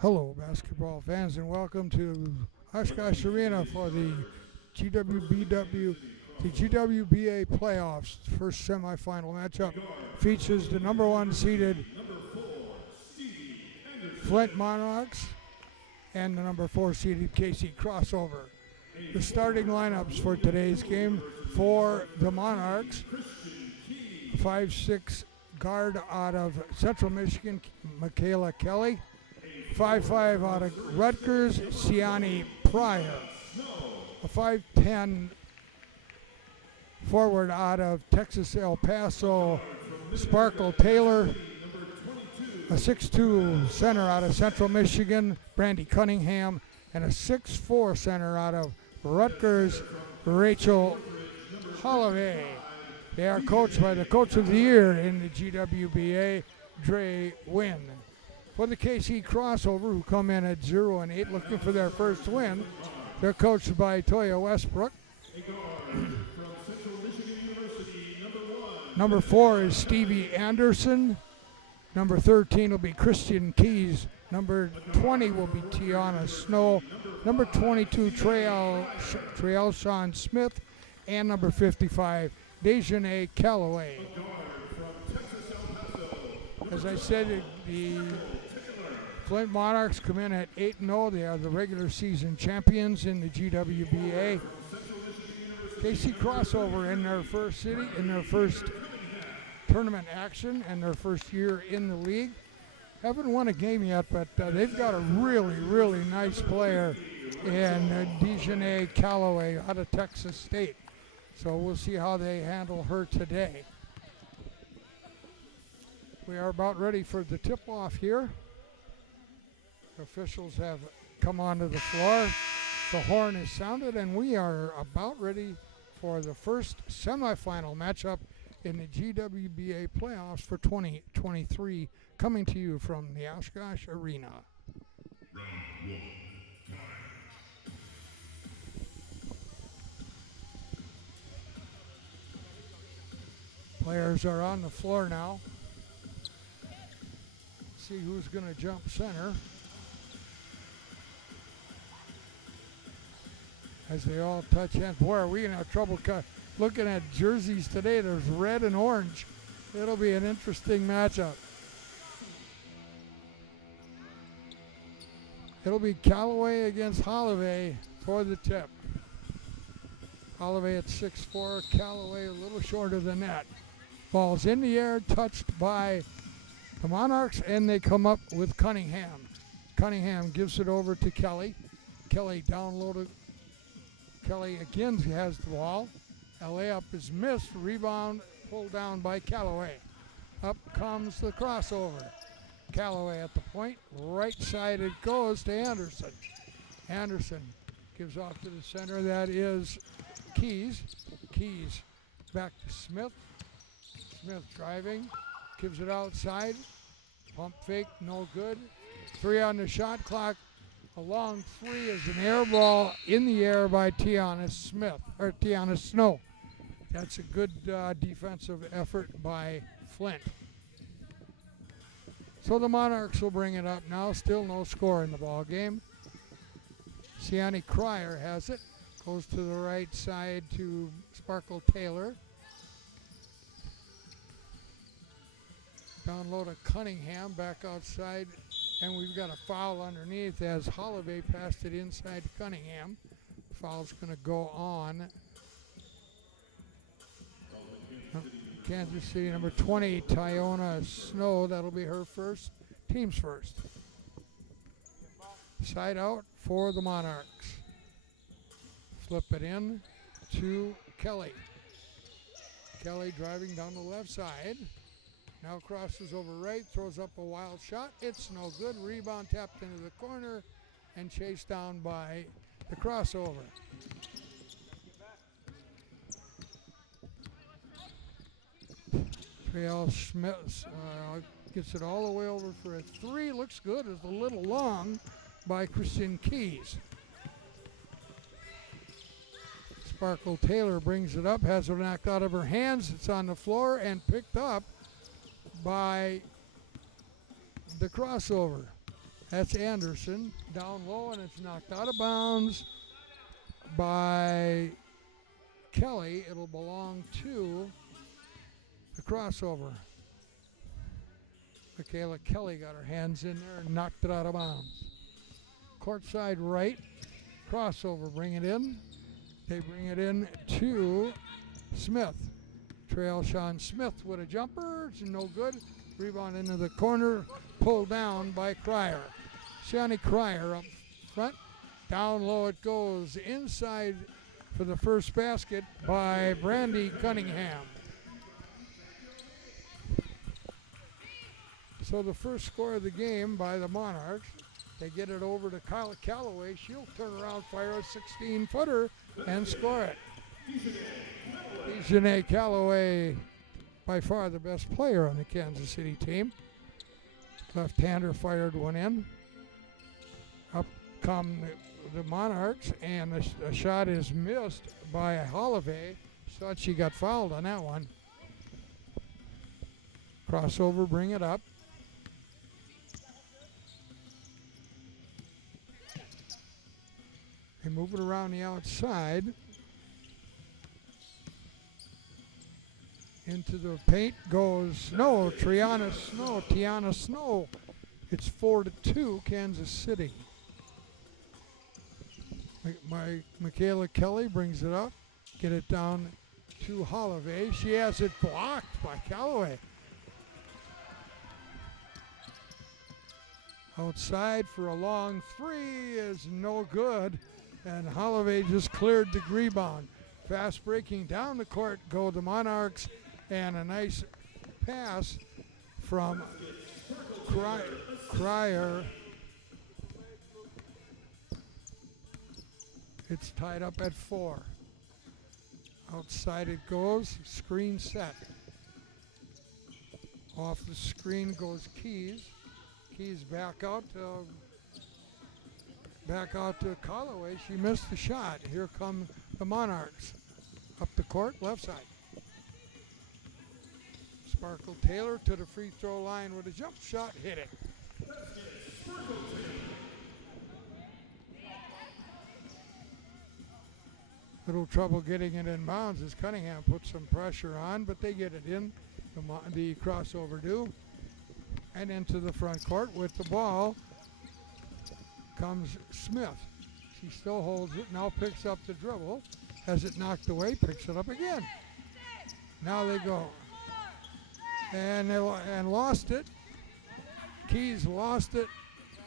Hello, basketball fans, and welcome to Oshkosh Arena for the GWBA playoffs. First semifinal matchup features the number one seeded Flint Monarchs and the number 4 seeded KC Crossover. The starting lineups for today's game for the Monarchs: 5'6" guard out of Central Michigan, Michaela Kelly. 5'5" out of Rutgers, Siani Pryor. A 5'10" forward out of Texas El Paso, Sparkle Taylor. A 6'2" center out of Central Michigan, Brandy Cunningham. And a 6'4" center out of Rutgers, Rachel Holloway. They are coached by the Coach of the Year in the GWBA, Dre Wynn. For the KC Crossover, who come in at 0-8, looking for their first win, they're coached by Toya Westbrook. Number 4 is Stevie Anderson. Number 13 will be Christian Keys. Number 20 will be Tiana Snow. Number 22, Trael Sean Smith. And number 55, Dejanay Calloway. As I said, the Flint Monarchs come in at 8-0. They are the regular season champions in the GWBA. KC Crossover in their first city, in their first tournament action, and their first year in the league. Haven't won a game yet, but they've got a really, really nice player in Dejanay Calloway out of Texas State. So we'll see how they handle her today. We are about ready for the tip-off here. Officials have come onto the floor. The horn is sounded, and we are about ready for the first semifinal matchup in the GWBA playoffs for 2023, coming to you from the Oshkosh Arena. Round 1. Players are on the floor now. See who's going to jump center. As they all touch hands. Boy, are we going to have trouble looking at jerseys today. There's red and orange. It'll be an interesting matchup. It'll be Calloway against Holloway for the tip. Holloway at 6'4", Calloway a little shorter than that. Ball's in the air, touched by the Monarchs, and they come up with Cunningham. Cunningham gives it over to Kelly. Kelly downloaded. Kelly again has the ball. A layup is missed. Rebound pulled down by Calloway. Up comes the crossover. Calloway at the point. Right side it goes to Anderson. Anderson gives off to the center. That is Keys. Keys back to Smith. Smith driving. Gives it outside. Pump fake, no good. 3 on the shot clock. A long 3 is an air ball in the air by Tiana Snow. That's a good defensive effort by Flint. So the Monarchs will bring it up now. Still no score in the ball game. Siani Pryor has it. Goes to the right side to Sparkle Taylor. Download a Cunningham back outside. And we've got a foul underneath as Holloway passed it inside to Cunningham. Foul's going to go on Kansas City, number 20, Tiana Snow. That'll be her first, team's first. Side out for the Monarchs. Flip it in to Kelly. Kelly driving down the left side. Now crosses over right, throws up a wild shot. It's no good. Rebound tapped into the corner and chased down by the crossover. Trail Smith gets it all the way over for a 3. Looks good. It's a little long by Christian Keys. Sparkle Taylor brings it up, has it knocked out of her hands. It's on the floor and picked up by the crossover. That's Anderson. Down low, and it's knocked out of bounds by Kelly. It'll belong to the crossover. Michaela Kelly got her hands in there and knocked it out of bounds. Courtside right. Crossover, bring it in. They bring it in to Smith. Trail Sean Smith with a jumper. It's no good. Rebound into the corner. Pulled down by Cryer. Shani Cryer up front. Down low it goes. Inside for the first basket by Brandy Cunningham. So the first score of the game by the Monarchs. They get it over to Kyle Calloway. She'll turn around, fire a 16-footer, and score it. Dejanay Calloway, by far the best player on the Kansas City team. Left-hander fired one in. Up come the Monarchs, and the shot is missed by Holloway. Thought she got fouled on that one. Crossover, bring it up. They move it around the outside. Into the paint goes Snow, Tiana Snow. It's 4-2, Kansas City. Michaela Kelly brings it up. Get it down to Holloway. She has it blocked by Calloway. Outside for a long three is no good. And Holloway just cleared the rebound. Fast breaking down the court go the Monarchs, and a nice pass from Cryer. It's tied up at 4. Outside it goes, screen set. Off the screen goes Keys. Keys back out to Calloway. She missed the shot. Here come the Monarchs. Up the court, left side. Sparkle Taylor to the free throw line with a jump shot, hit it. Little trouble getting it in bounds as Cunningham puts some pressure on, but they get it in. The crossover do. And into the front court with the ball comes Smith. She still holds it, now picks up the dribble, has it knocked away, picks it up again. Now they go. And lost it. Keys lost it,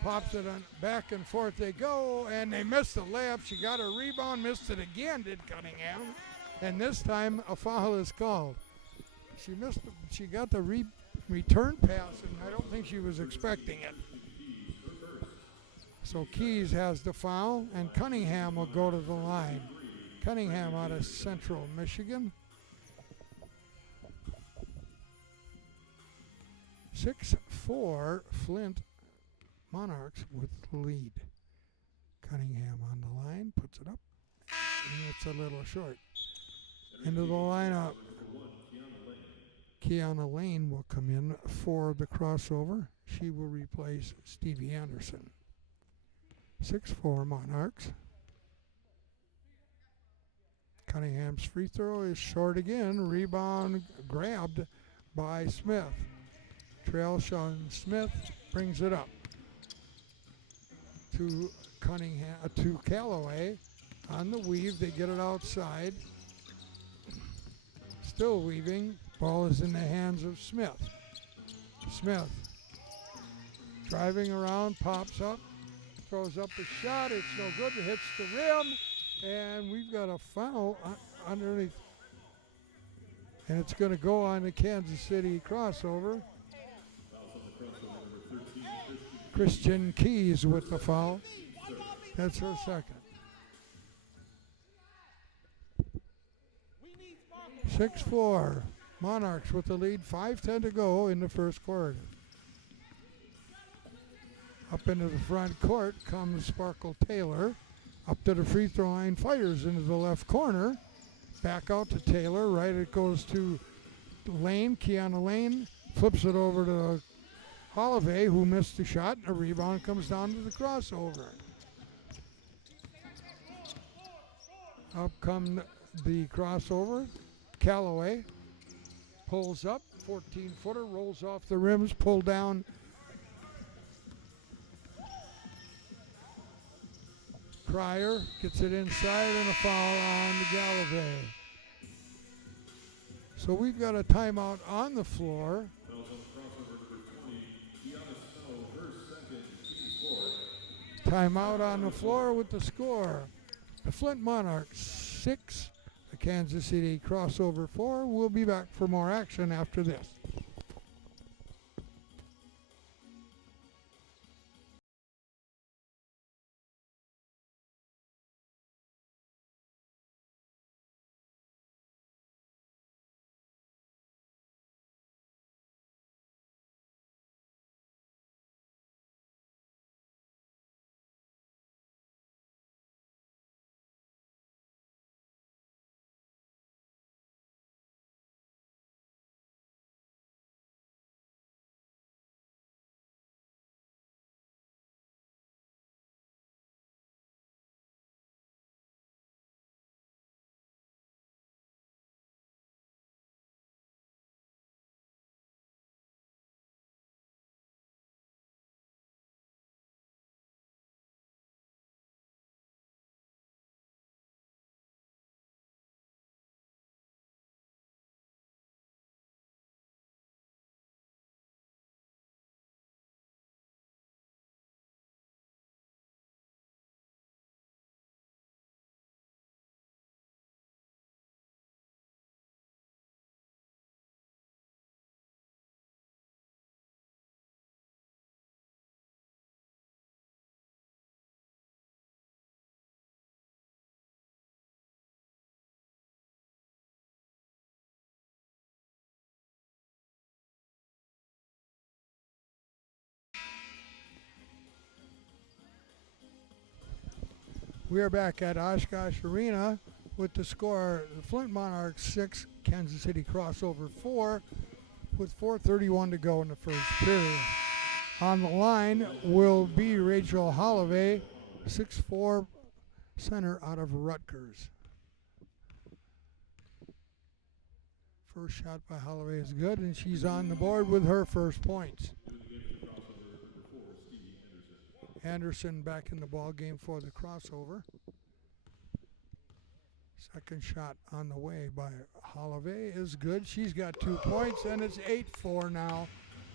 pops it on, back and forth they go, and they missed the layup. She got a rebound, missed it again, did Cunningham. And this time a foul is called. She got the return pass, and I don't think she was expecting it. So Keys has the foul, and Cunningham will go to the line. Cunningham out of Central Michigan. 6-4 Flint Monarchs with the lead. Cunningham on the line, puts it up, and it's a little short. Into the lineup. Kiana Lane will come in for the crossover. She will replace Stevie Anderson. 6-4 Monarchs. Cunningham's free throw is short again. Rebound grabbed by Smith. Trail Sean Smith brings it up to Calloway. On the weave, they get it outside. Still weaving. Ball is in the hands of Smith. Smith driving around, pops up, throws up a shot. It's no good. It hits the rim, and we've got a foul underneath. And it's going to go on the Kansas City crossover. Christian Keys with the foul. That's her second. 6-4. Monarchs with the lead, 5:10 to go in the first quarter. Up into the front court comes Sparkle Taylor. Up to the free throw line, fires into the left corner. Back out to Taylor, right it goes to Lane, Kiana Lane. Flips it over to Holloway, who missed the shot, and a rebound comes down to the crossover. Up come the crossover. Callaway pulls up, 14-footer, rolls off the rims, pulled down. Cryer gets it inside and a foul on the Galloway. So we've got a timeout on the floor. Timeout on the floor with the score. The Flint Monarchs 6, the Kansas City Crossover 4. We'll be back for more action after this. We are back at Oshkosh Arena with the score, the Flint Monarchs 6, Kansas City Crossover 4, with 4:31 to go in the first period. On the line will be Rachel Holloway, 6'4", center out of Rutgers. First shot by Holloway is good, and she's on the board with her first points. Anderson back in the ball game for the crossover. Second shot on the way by Holloway is good. She's got 2 points, and it's 8-4 now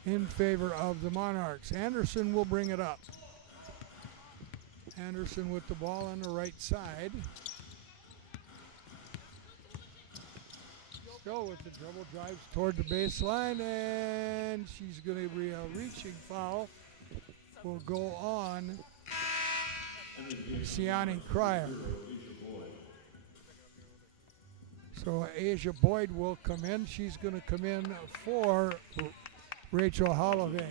in favor of the Monarchs. Anderson will bring it up. Anderson with the ball on the right side. Still with the dribble, drives toward the baseline, and she's going to be a reaching foul. Will go on Siani Cryer. So Asia Boyd will come in. She's going to come in for Rachel Holloway.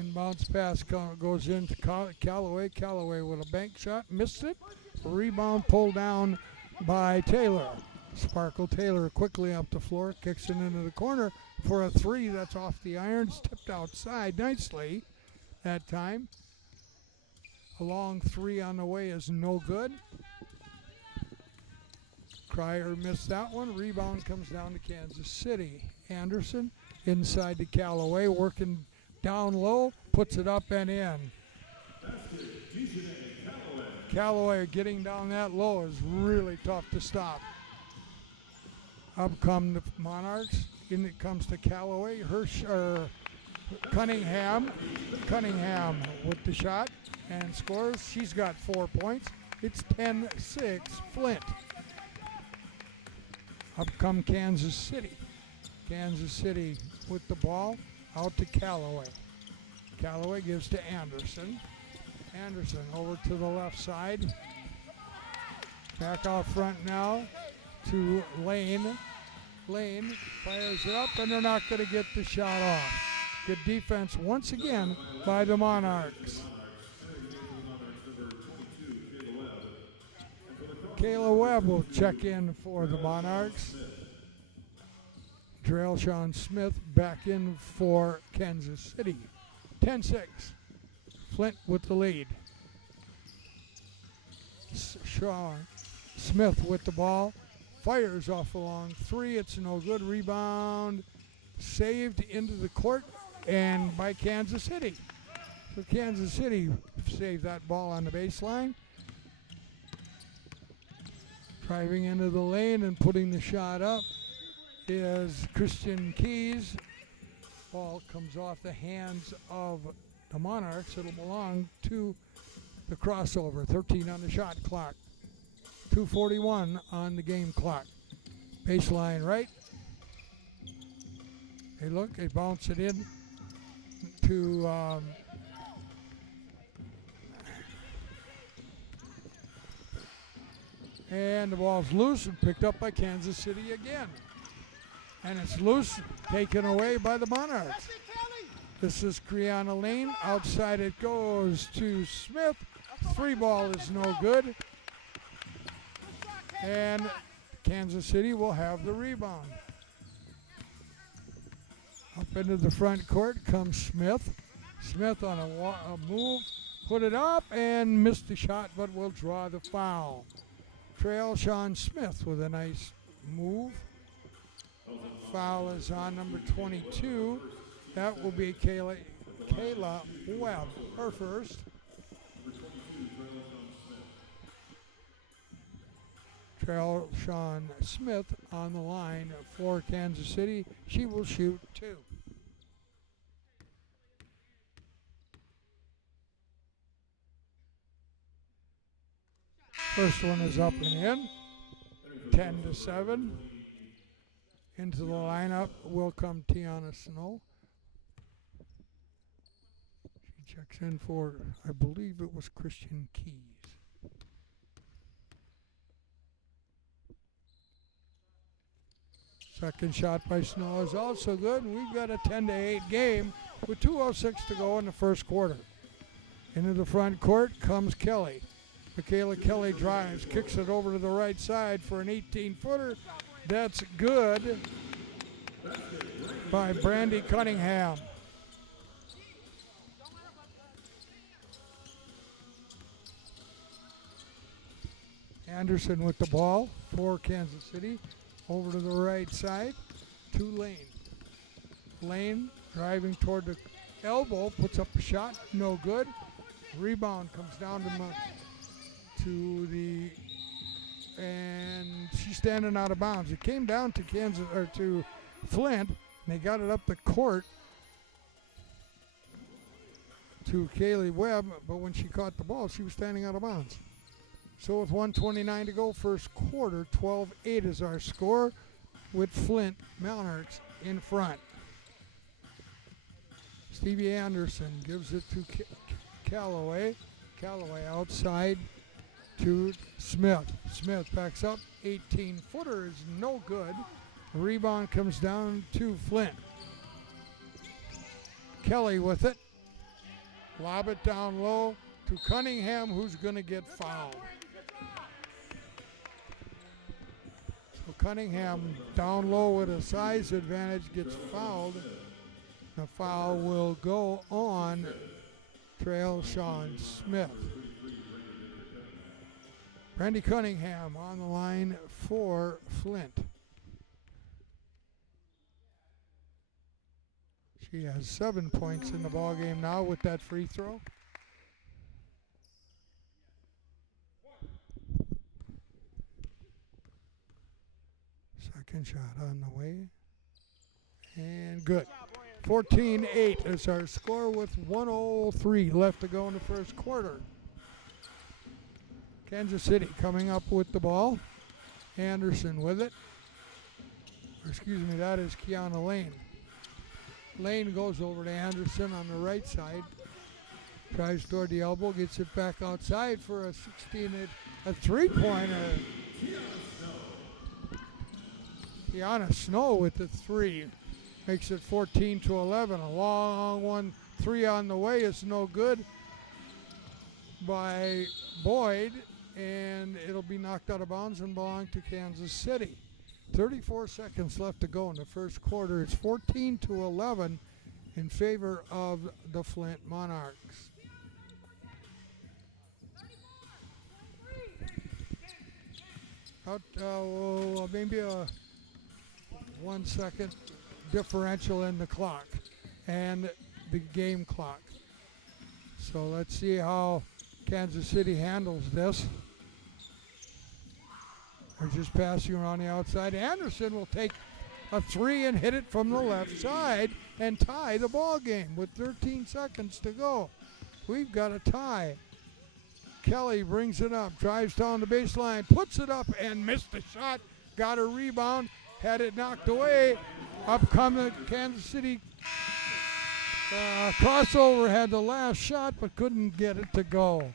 Inbounds pass goes into Callaway. Callaway with a bank shot, missed it. Rebound pulled down by Taylor. Sparkle Taylor quickly up the floor, kicks it into the corner for a 3. That's off the irons, tipped outside nicely that time. A long 3 on the way is no good. Cryer missed that one. Rebound comes down to Kansas City. Anderson inside to Callaway, working down low, puts it up and in. Callaway getting down that low is really tough to stop. Up come the Monarchs. In it comes to Callaway. Cunningham. Cunningham with the shot and scores. She's got 4 points. It's 10-6 Flint. Up come Kansas City. Kansas City with the ball out to Callaway. Callaway gives to Anderson. Anderson over to the left side. Back out front now to Lane. Lane fires it up, and they're not going to get the shot off. Good defense once again by the Monarchs. Kayla Webb will check in for the Monarchs. Trailshawn Smith back in for Kansas City. 10-6. Flint with the lead. Sean Smith with the ball. Fires off a long three. It's no good. Rebound saved into the court and by Kansas City. So Kansas City saved that ball on the baseline. Driving into the lane and putting the shot up is Christian Keys. Ball comes off the hands of the Monarchs. It'll belong to the crossover. 13 on the shot clock. 2:41 on the game clock. Baseline right. They look, they bounce it in to and the ball's loose and picked up by Kansas City again. And it's loose, taken away by the Monarchs. This is Kriana Lane. Outside it goes to Smith. Free ball is no good. And Kansas City will have the rebound. Up into the front court comes Smith. Smith on a move, put it up and missed the shot, but will draw the foul. Trailshawn Smith with a nice move. Foul is on number 22. That will be Kayla Webb, her first. Trailshawn Smith on the line for Kansas City. She will shoot two. First one is up and in. 10-7. Into the lineup will come Tiana Snow. She checks in for, I believe it was Christian Keys. Second shot by Snow is also good. We've got a 10-8 game with 2:06 to go in the first quarter. Into the front court comes Kelly. Michaela Kelly drives, kicks it over to the right side for an 18-footer. That's good by Brandy Cunningham. Anderson with the ball for Kansas City. Over to the right side to Lane. Lane driving toward the elbow, puts up a shot, no good. Rebound comes down to the, and she's standing out of bounds. It came down to to Flint, and they got it up the court to Kaylee Webb, but when she caught the ball, she was standing out of bounds. So with 1:29 to go, first quarter, 12-8 is our score with Flint Monarchs in front. Stevie Anderson gives it to Callaway. Callaway outside to Smith. Smith backs up, 18-footer is no good. Rebound comes down to Flint. Kelly with it. Lob it down low to Cunningham, who's going to get fouled. So Cunningham down low with a size advantage gets fouled. The foul will go on Trailshawn Smith. Brandy Cunningham on the line for Flint. She has 7 points in the ballgame now with that free throw. Second shot on the way. And good. 14-8 is our score with 1:03 left to go in the first quarter. Kansas City coming up with the ball. Anderson with it. Excuse me, that is Kiana Lane. Lane goes over to Anderson on the right side. Tries toward the elbow, gets it back outside for a three-pointer. Kiana Snow with the three. Makes it 14-11. A long one, three on the way is no good by Boyd. and it'll be knocked out of bounds and belong to Kansas City. 34 seconds left to go in the first quarter. It's 14-11 in favor of the Flint Monarchs. Maybe a 1 second differential in the clock and the game clock. So let's see how Kansas City handles this. They're just passing around the outside. Anderson will take a three and hit it from the left side and tie the ball game with 13 seconds to go. We've got a tie. Kelly brings it up, drives down the baseline, puts it up and missed the shot. Got a rebound, had it knocked away. Up come the Kansas City crossover, had the last shot but couldn't get it to go.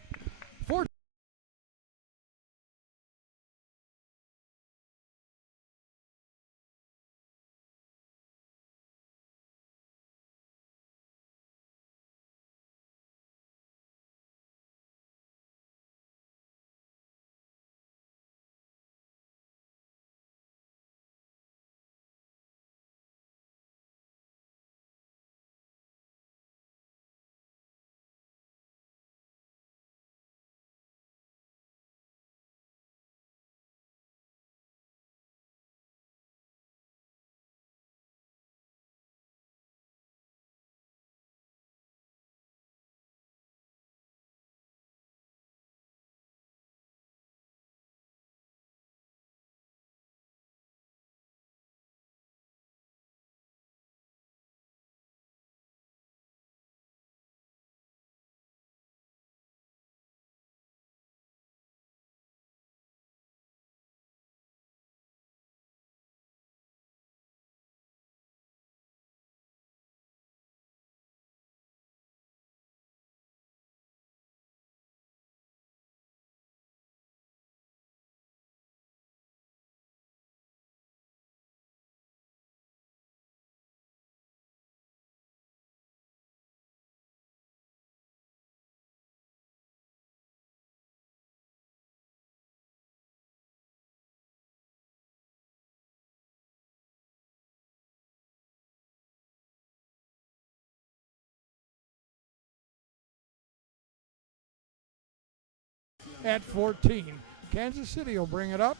At 14. Kansas City will bring it up.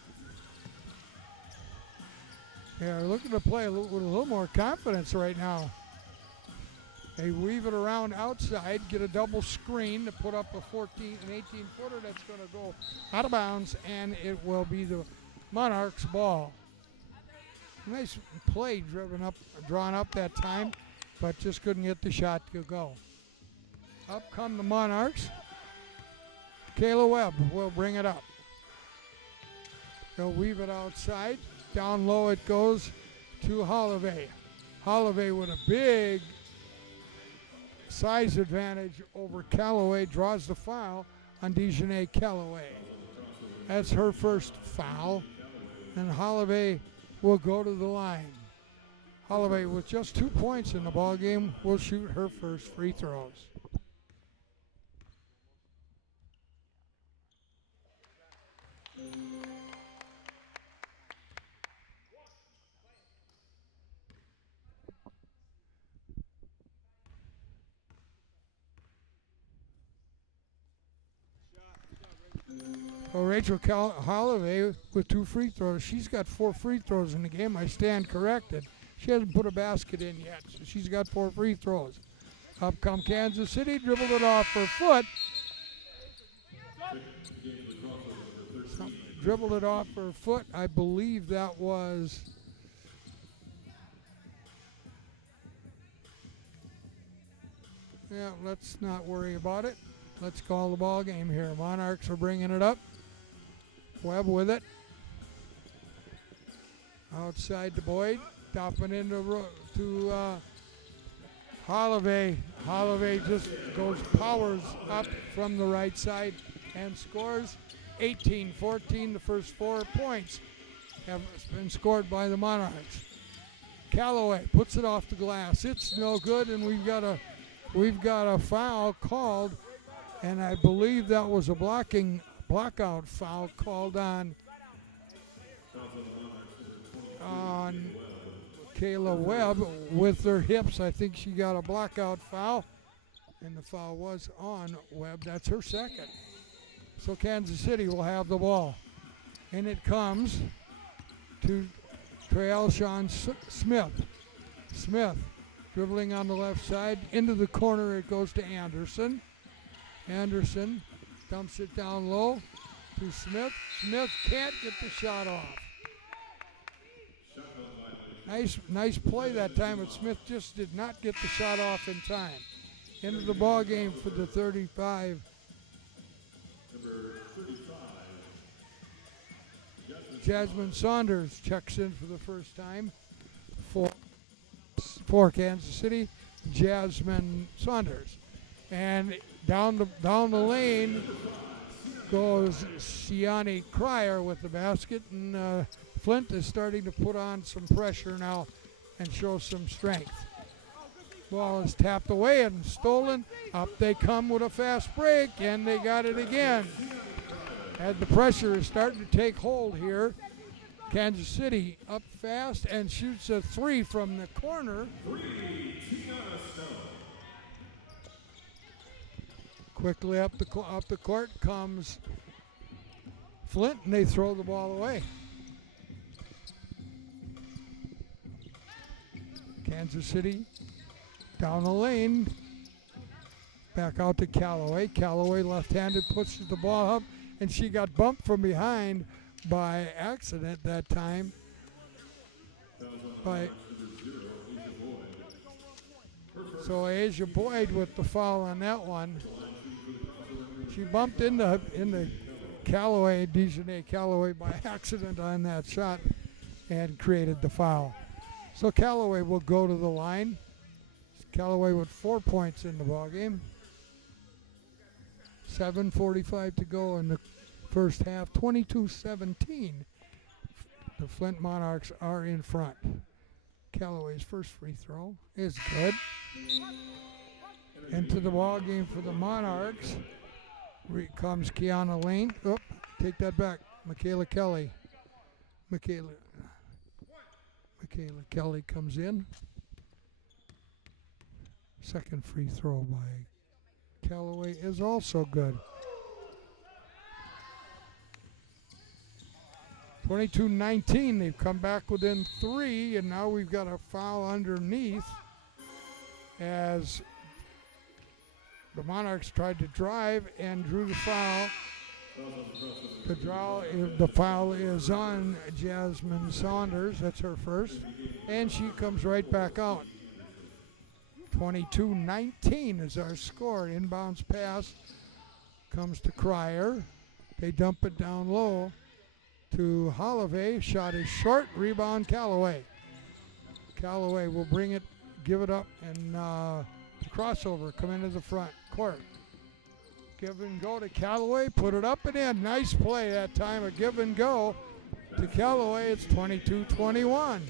Yeah, they're looking to play with a little more confidence right now. They weave it around outside, get a double screen to put up an 18-footer that's going to go out of bounds, and it will be the Monarchs' ball. Nice play drawn up that time, but just couldn't get the shot to go. Up come the Monarchs. Kayla Webb will bring it up. They'll weave it outside. Down low it goes to Holloway. Holloway with a big size advantage over Callaway, draws the foul on Dejanay Callaway. That's her first foul, and Holloway will go to the line. Holloway, with just 2 points in the ball game, will shoot her first free throws. So Rachel Holloway with 2 free throws. She's got 4 free throws in the game. I stand corrected. She hasn't put a basket in yet, so she's got 4 free throws. Up come Kansas City, dribbled it off her foot. Dribbled it off her foot. I believe that was let's not worry about it. Let's call the ball game here. Monarchs are bringing it up. Webb with it. Outside to Boyd. Topping into Holloway. Holloway just powers up from the right side and scores. 18-14, the first 4 points have been scored by the Monarchs. Callaway puts it off the glass. It's no good, and we've got a foul called, and I believe that was a blocking blockout foul called on Kayla Webb with her hips. I think she got a blockout foul, and the foul was on Webb. That's her second. So Kansas City will have the ball. And it comes to Traelshawn Smith. Smith dribbling on the left side. Into the corner it goes to Anderson. Anderson dumps it down low to Smith. Smith can't get the shot off. Nice play that time, but Smith just did not get the shot off in time. Into the ball game for the 35. Jasmine Saunders checks in for the first time for Kansas City. Jasmine Saunders. And down the lane goes Siani Cryer with the basket, and Flint is starting to put on some pressure now and show some strength. Ball is tapped away and stolen. Up they come with a fast break, and they got it again. As the pressure is starting to take hold here, Kansas City up fast and shoots a three from the corner. Quickly up the court comes Flint, and they throw the ball away. Kansas City down the lane, back out to Callaway. Callaway left-handed pushes the ball up, and she got bumped from behind by accident that time. So Asia Boyd with the foul on that one. She bumped into Callaway, Dejanay Callaway, by accident on that shot and created the foul. So Callaway will go to the line. Callaway with 4 points in the ballgame. 7:45 to go in the first half. 22-17. The Flint Monarchs are in front. Callaway's first free throw is good. Into the ballgame for the Monarchs comes Kiana Lane. Oh, take that back. Michaela Kelly. Michaela Kelly comes in. Second free throw by Callaway is also good. 22-19, they've come back within 3, and now we've got a foul underneath as the Monarchs tried to drive and drew the foul. The foul is on Jasmine Saunders. That's her first. And she comes right back out. 22-19 is our score. Inbounds pass comes to Cryer. They dump it down low to Holloway. Shot is short. Rebound Callaway. Callaway will bring it, give it up, and the crossover come into the front court. Give and go to Callaway, put it up and in. Nice play that time, a give and go to Callaway. It's 22-21.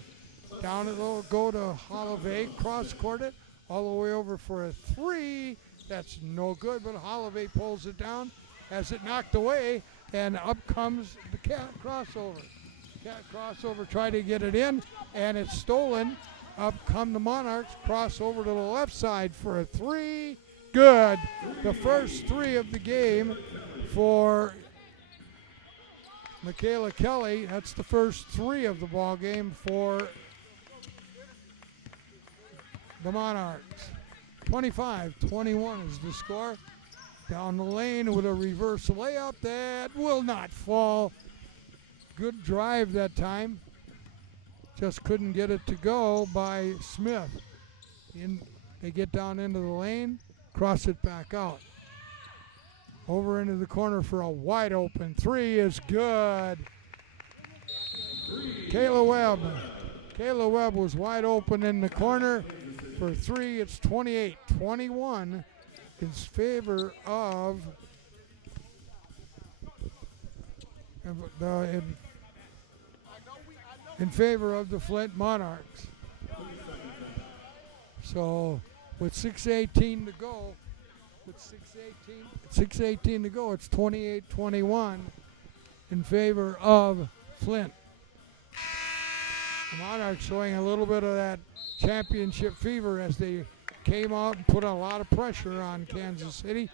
Down it will go to Holloway, cross-court it, all the way over for a three. That's no good, but Holloway pulls it down, has it knocked away, and up comes the Cat crossover. Cat crossover, try to get it in, and it's stolen. Up come the Monarchs, cross over to the left side for a three. Good. The first three of the game for Michaela Kelly. That's the first three of the ball game for the Monarchs. 25-21 is the score. Down the lane with a reverse layup that will not fall. Good drive that time. Just couldn't get it to go by Smith. They get down into the lane, cross it back out. Over into the corner for a wide open three is good. Kayla Webb. Kayla Webb was wide open in the corner for three. It's 28-21 in favor of the Flint Monarchs. So with 6:18 to go, With 6:18 to go, it's 28-21 in favor of Flint. The Monarchs showing a little bit of that championship fever as they came out and put a lot of pressure on Kansas City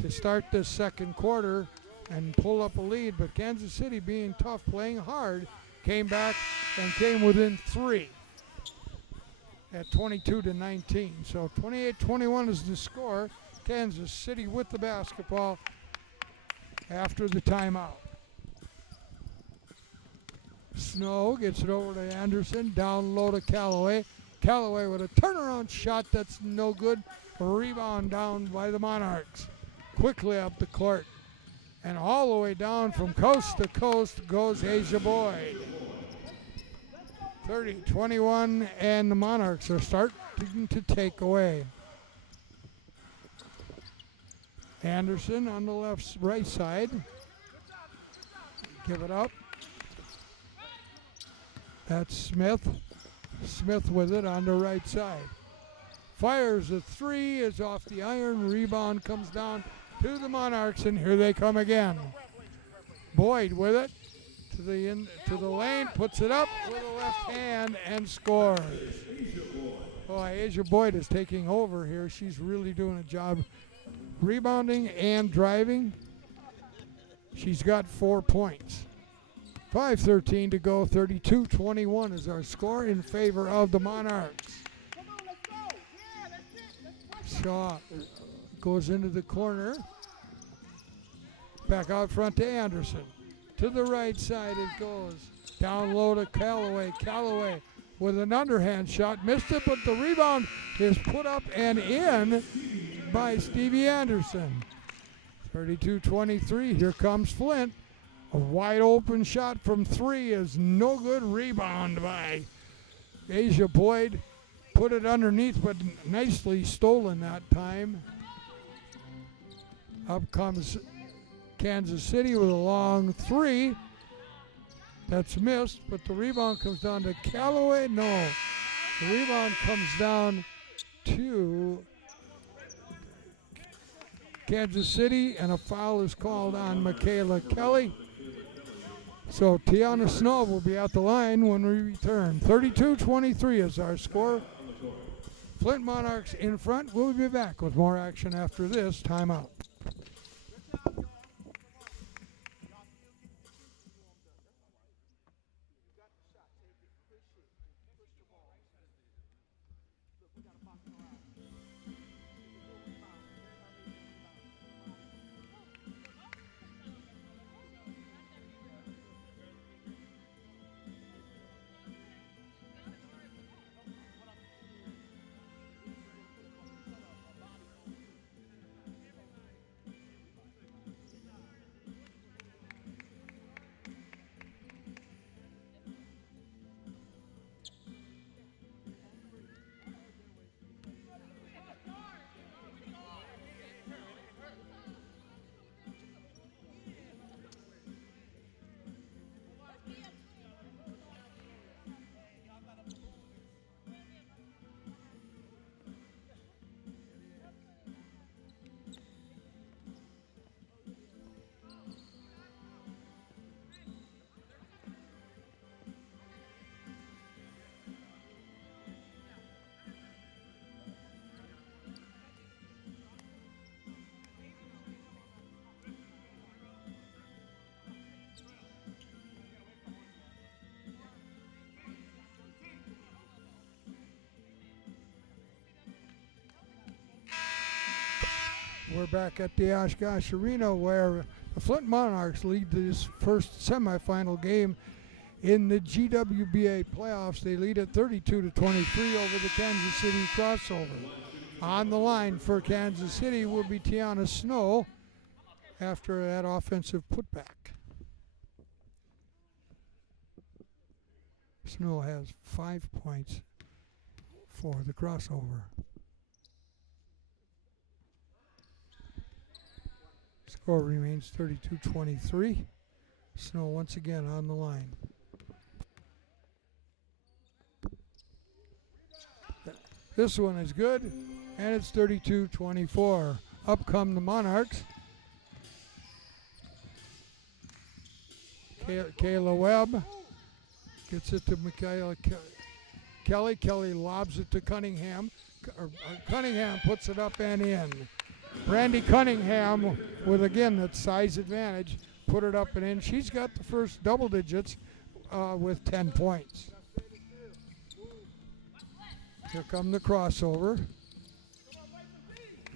to start this second quarter and pull up a lead. But Kansas City, being tough, playing hard, came back and came within 3 at 22-19. So 28-21 is the score. Kansas City with the basketball after the timeout. Snow gets it over to Anderson, down low to Callaway. Callaway with a turnaround shot that's no good. Rebound down by the Monarchs. Quickly up the court. And all the way down from coast to coast goes Asia Boyd. 30-21, and the Monarchs are starting to take away. Anderson on the right side. Give it up. That's Smith. Smith with it on the right side. Fires a 3, is off the iron. Rebound comes down to the Monarchs, and here they come again. Boyd with it to the lane, puts it up with a left hand and scores. Oh, Asia Boyd is taking over here. She's really doing a job rebounding and driving. She's got 4 points. 5:13 to go. 32-21 is our score in favor of the Monarchs. Shaw goes into the corner. Back out front to Anderson. To the right side it goes. Down low to Callaway. Callaway with an underhand shot. Missed it, but the rebound is put up and in by Stevie Anderson. 32-23. Here comes Flint. A wide open shot from 3 is no good. Rebound by Asia Boyd. Put it underneath, but nicely stolen that time. Up comes Kansas City with a long 3. That's missed, but the rebound comes down to Callaway. No, the rebound comes down to Kansas City, and a foul is called on Michaela Kelly. So Tiana Snow will be at the line when we return. 32-23 is our score. Flint Monarchs in front. We'll be back with more action after this timeout. We're back at the Oshkosh Arena where the Flint Monarchs lead this first semifinal game in the GWBA playoffs. They lead at 32-23 over the Kansas City crossover. On the line for Kansas City will be Tiana Snow after that offensive putback. Snow has 5 points for the crossover. Score remains 32-23. Snow once again on the line. This one is good, and it's 32-24. Up come the Monarchs. Kayla Webb gets it to Michaela Kelly. Kelly lobs it to Cunningham. Cunningham puts it up and in. Brandy Cunningham with, again, that size advantage, put it up and in. She's got the first double digits with 10 points. Here come the crossover.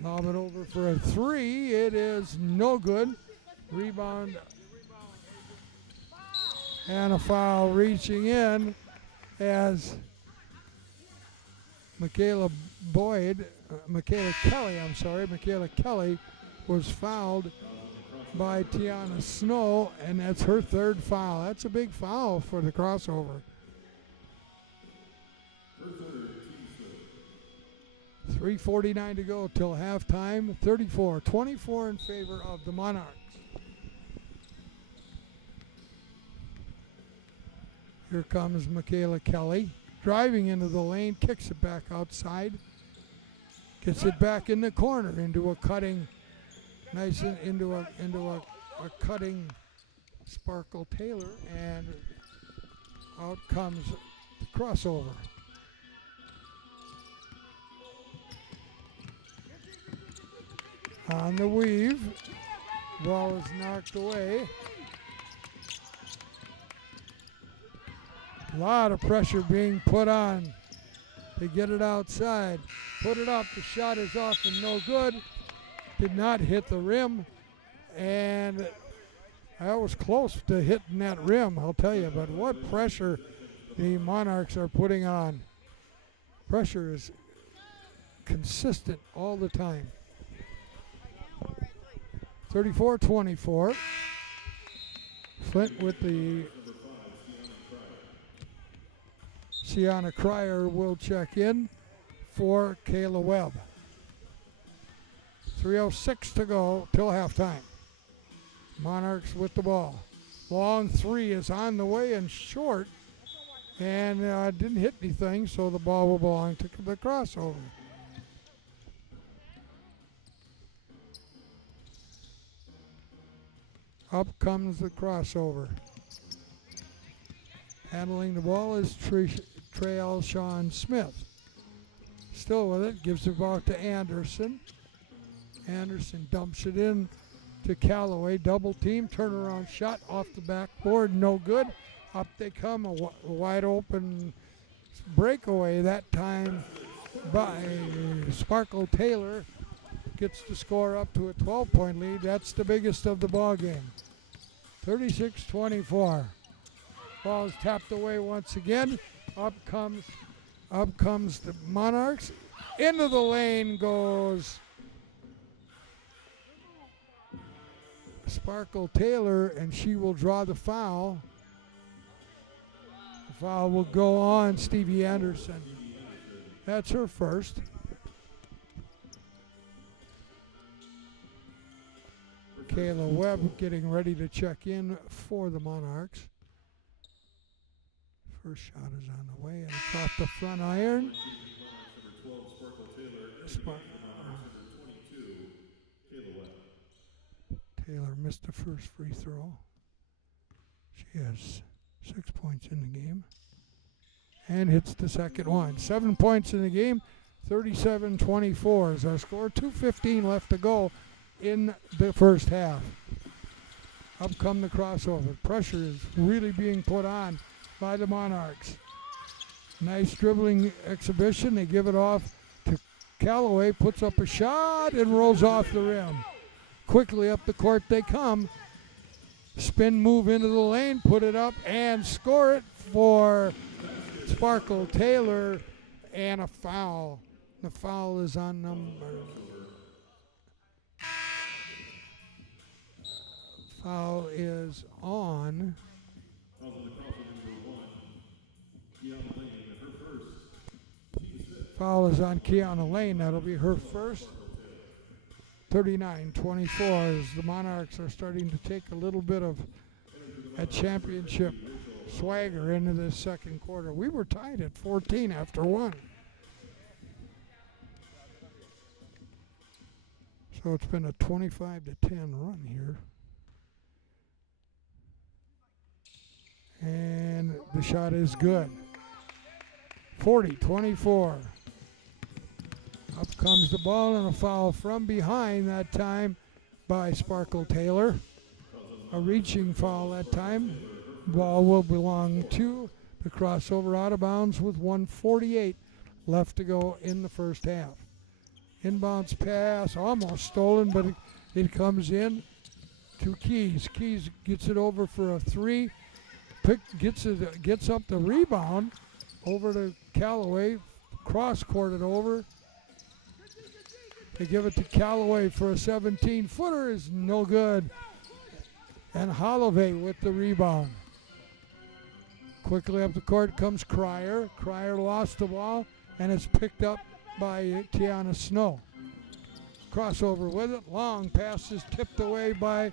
Lob it over for a three. It is no good. Rebound and a foul reaching in as Michaela Kelly was fouled by Tiana Snow, and that's her third foul. That's a big foul for the crossover. 3:49 to go till halftime. 34-24 in favor of the Monarchs. Here comes Michaela Kelly, driving into the lane, kicks it back outside, gets it back in the corner into a cutting, into a cutting Sparkle Taylor, and out comes the crossover. On the weave, ball is knocked away. A lot of pressure being put on to get it outside. Put it up, the shot is off and no good. Did not hit the rim, and that was close to hitting that rim, I'll tell you, but what pressure the Monarchs are putting on. Pressure is consistent all the time. 34-24. Flint with the Sienna Cryer will check in for Kayla Webb. 3:06 to go till halftime. Monarchs with the ball. Long three is on the way and short, and didn't hit anything, so the ball will belong to the crossover. Up comes the crossover. Handling the ball is Trail Sean Smith. Still with it, gives the ball to Anderson. Anderson dumps it in to Callaway. Double team, turnaround shot off the backboard, no good. Up they come, a wide open breakaway that time by Sparkle Taylor. Gets the score up to a 12-point lead. That's the biggest of the ball game. 36-24. Ball is tapped away once again. Up comes the Monarchs. Into the lane goes Sparkle Taylor, and she will draw the foul. The foul will go on Stevie Anderson. That's her first. Kayla Webb getting ready to check in for the Monarchs. First shot is on the way, and it's off the front iron. Taylor missed the first free throw. She has 6 points in the game and hits the second one. 7 points in the game. 37-24 is our score. 2:15 left to go in the first half. Up come the crossover. Pressure is really being put on by the Monarchs. Nice dribbling exhibition. They give it off to Callaway, puts up a shot and rolls off the rim. Quickly up the court they come. Spin move into the lane, put it up and score it for Sparkle Taylor, and a foul. The foul is on foul is on foul is on Kiana Lane. That'll be her first. 39-24 as the Monarchs are starting to take a little bit of a championship swagger into this second quarter. We were tied at 14 after one. So it's been a 25-10 run here. And the shot is good. 40-24. Up comes the ball and a foul from behind that time by Sparkle Taylor. A reaching foul that time. Ball will belong to the crossover out of bounds with 1:48 left to go in the first half. Inbounds pass, almost stolen, but it comes in to Keys. Keys gets it over for a three. Gets up the rebound over to Callaway. Cross-court it over. They give it to Callaway for a 17-footer. Is no good. And Holloway with the rebound. Quickly up the court comes Cryer. Cryer lost the ball, and it's picked up by Tiana Snow. Crossover with it. Long pass is tipped away by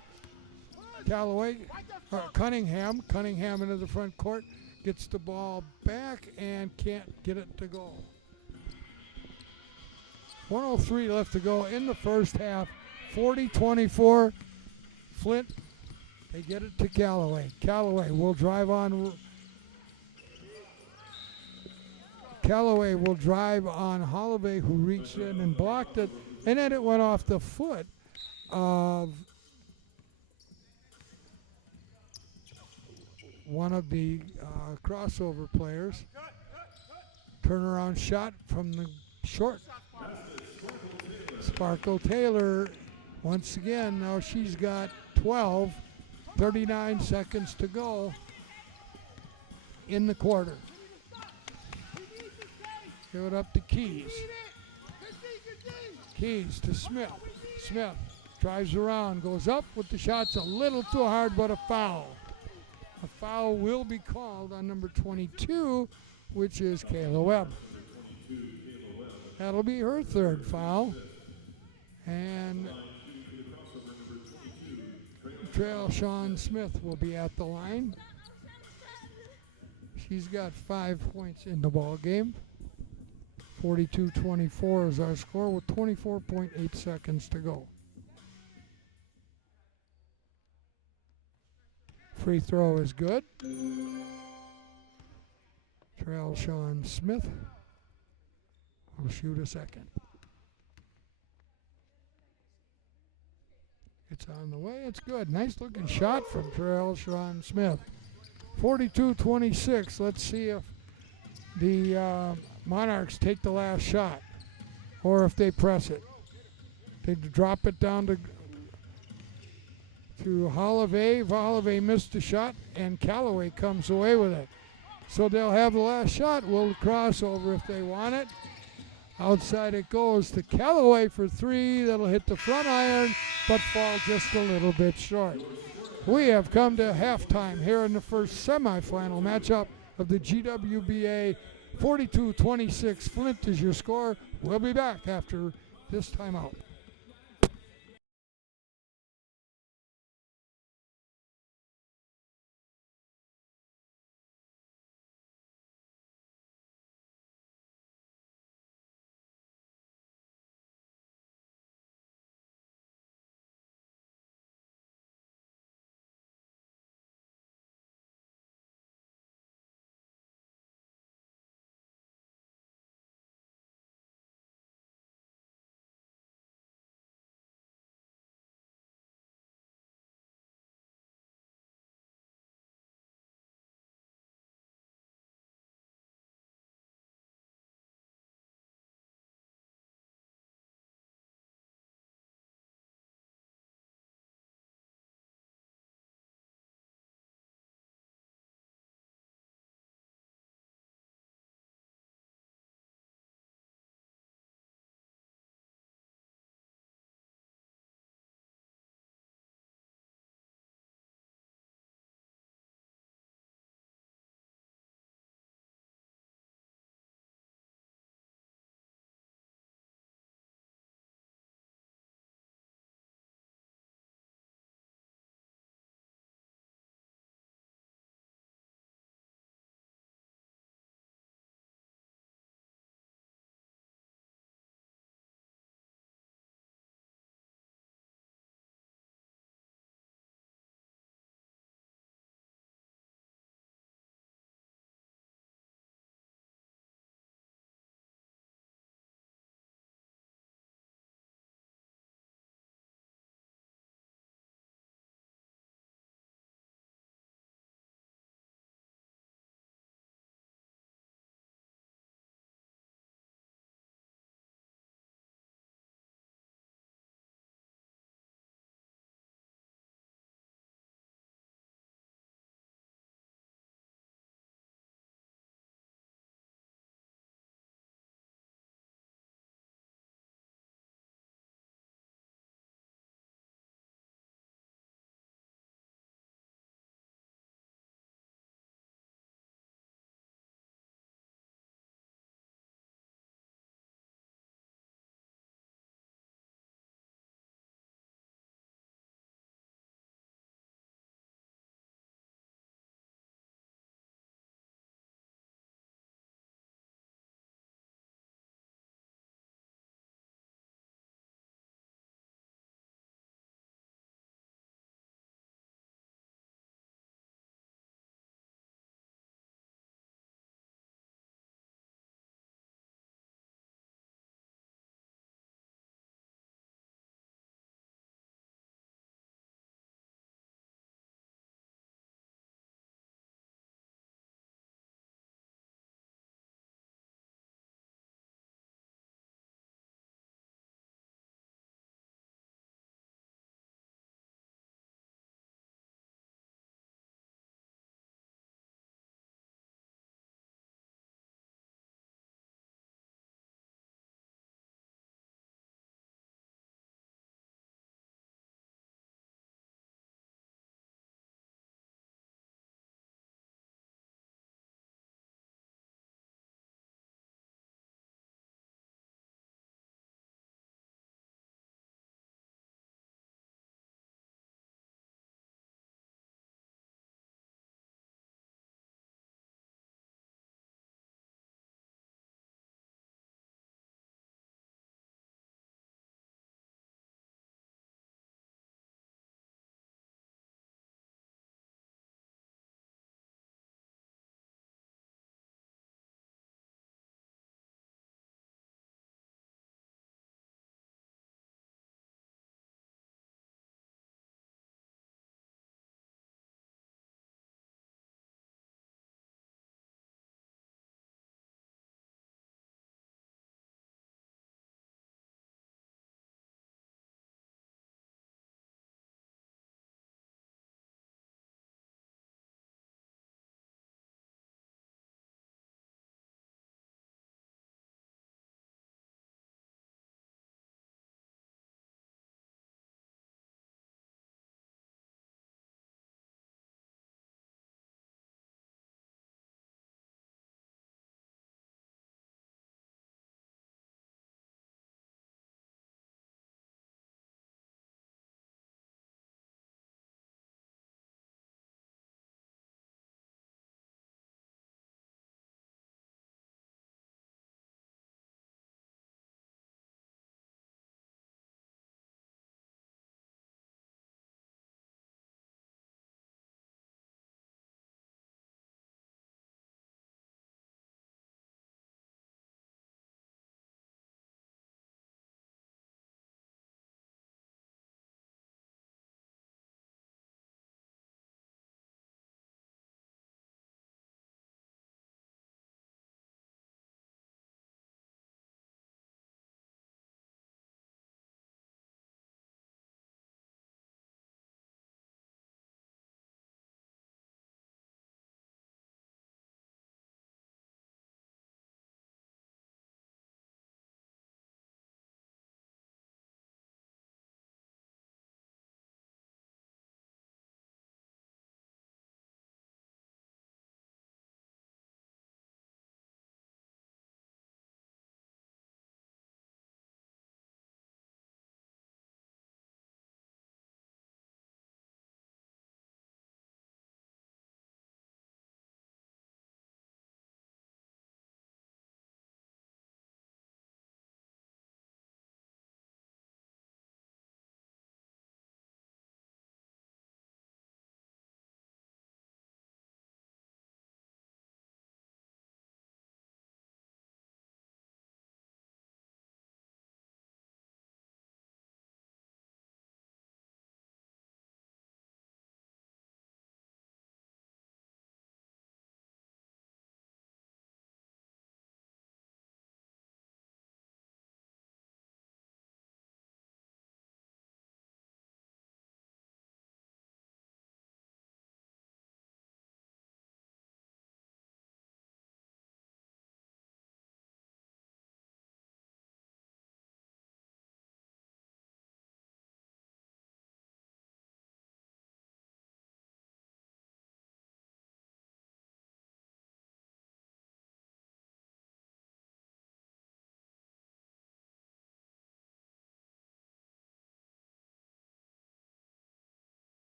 Cunningham. Cunningham into the front court. Gets the ball back and can't get it to go. 1:03 left to go in the first half. 40-24. Flint, they get it to Callaway. Callaway will drive on. Callaway will drive on Holloway, who reached in and blocked it, and then it went off the foot of one of the crossover players. Turnaround shot from the short. Sparkle Taylor, once again, now she's got 12, 39 seconds to go in the quarter. Give it up to Keys. Keys to Smith. Smith drives around, goes up with the shots a little too hard, but a foul. A foul will be called on number 22, which is Kayla Webb. That'll be her third foul. And Trail Sean Smith will be at the line. She's got 5 points in the ball game. 42-24 is our score with 24.8 seconds to go. Free throw is good. Trail Sean Smith will shoot a second. It's on the way. It's good. Nice looking shot from Trail Sean Smith. 42-26. Let's see if the Monarchs take the last shot or if they press it. They drop it down to Holloway. Holloway missed the shot, and Callaway comes away with it. So they'll have the last shot. Will crossover if they want it. Outside it goes to Callaway for three. That'll hit the front iron, but fall just a little bit short. We have come to halftime here in the first semifinal matchup of the GWBA. 42-26. Flint is your score. We'll be back after this timeout.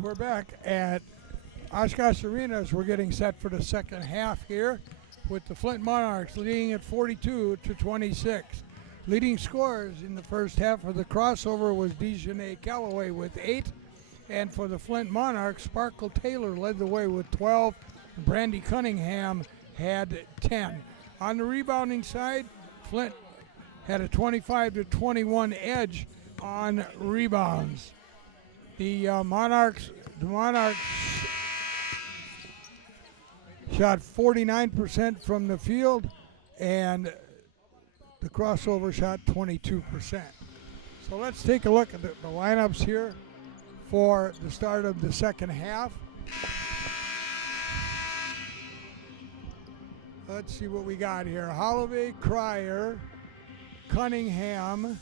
We're back at Oshkosh Arena as we're getting set for the second half here with the Flint Monarchs leading at 42-26. Leading scorers in the first half of the crossover was Dejanay Calloway with 8. And for the Flint Monarchs, Sparkle Taylor led the way with 12. Brandy Cunningham had 10. On the rebounding side, Flint had a 25-21 edge on rebounds. The Monarchs shot 49% from the field, and the crossover shot 22%. So let's take a look at the lineups here for the start of the second half. Let's see what we got here. Holloway, Cryer, Cunningham,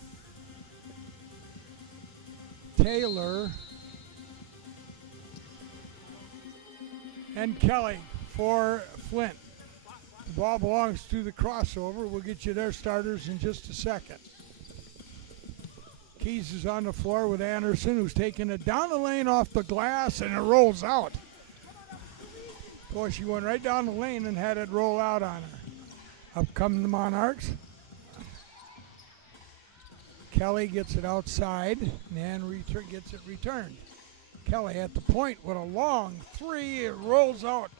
Taylor, and Kelly for Flint. The ball belongs to the crossover. We'll get you their starters in just a second. Keys is on the floor with Anderson, who's taking it down the lane off the glass, and it rolls out. Boy, she went right down the lane and had it roll out on her. Up come the Monarchs. Kelly gets it outside and gets it returned. Kelly at the point with a long three. It rolls out,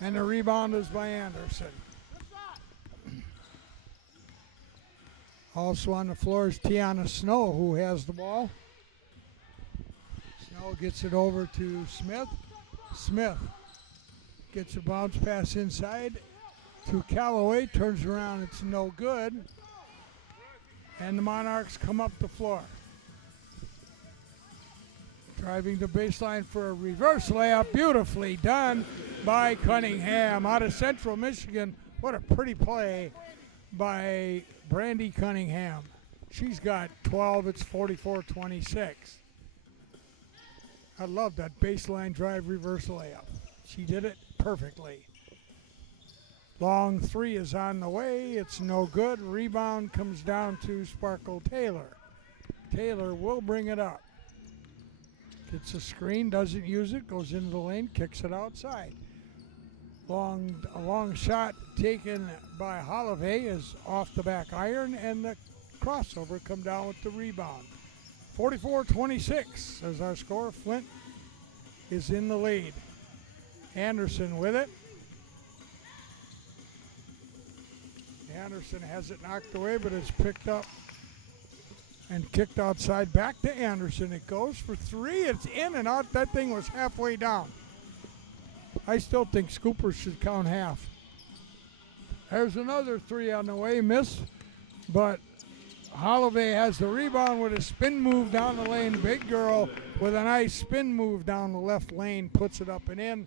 and the rebound is by Anderson. Also on the floor is Tiana Snow, who has the ball. Snow gets it over to Smith. Smith gets a bounce pass inside to Calloway. Turns around, it's no good. And the Monarchs come up the floor. Driving the baseline for a reverse layup. Beautifully done by Cunningham out of Central Michigan. What a pretty play by Brandy Cunningham. She's got 12. It's 44-26. I love that baseline drive reverse layup. She did it perfectly. Long three is on the way. It's no good. Rebound comes down to Sparkle Taylor. Taylor will bring it up. Gets a screen, doesn't use it, goes into the lane, kicks it outside. A long shot taken by Holloway is off the back iron, and the crossover come down with the rebound. 44-26 as our score. Flint is in the lead. Anderson with it. Anderson has it knocked away, but it's picked up and kicked outside. Back to Anderson. It goes for three. It's in and out. That thing was halfway down. I still think Scoopers should count half. There's another three on the way. Miss, but Holloway has the rebound with a spin move down the lane. Big girl with a nice spin move down the left lane. Puts it up and in.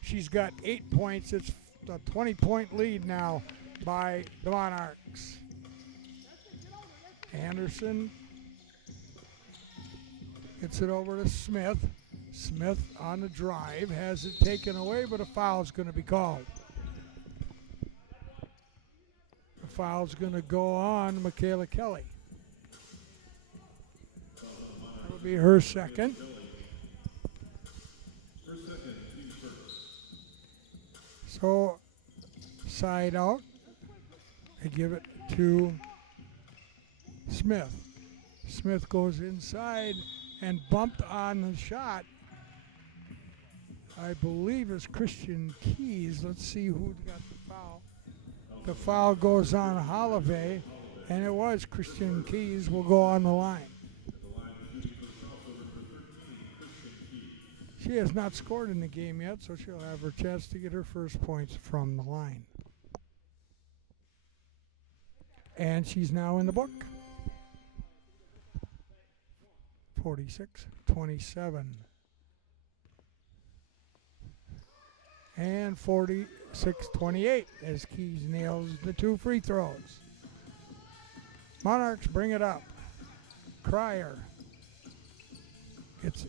She's got 8 points. It's a 20-point lead now by the Monarchs. Anderson gets it over to Smith. Smith on the drive, has it taken away, but a foul is going to be called. The foul's going to go on Michaela Kelly. That'll be her second. So, side out. They give it to Smith. Smith goes inside and bumped on the shot. I believe it's Christian Keys. Let's see who got the foul. The foul goes on Holloway, and it was Christian Keys will go on the line. She has not scored in the game yet, so she'll have her chance to get her first points from the line. And she's now in the book. 46-27. And 46-28 as Keys nails the two free throws. Monarchs bring it up. Cryer gets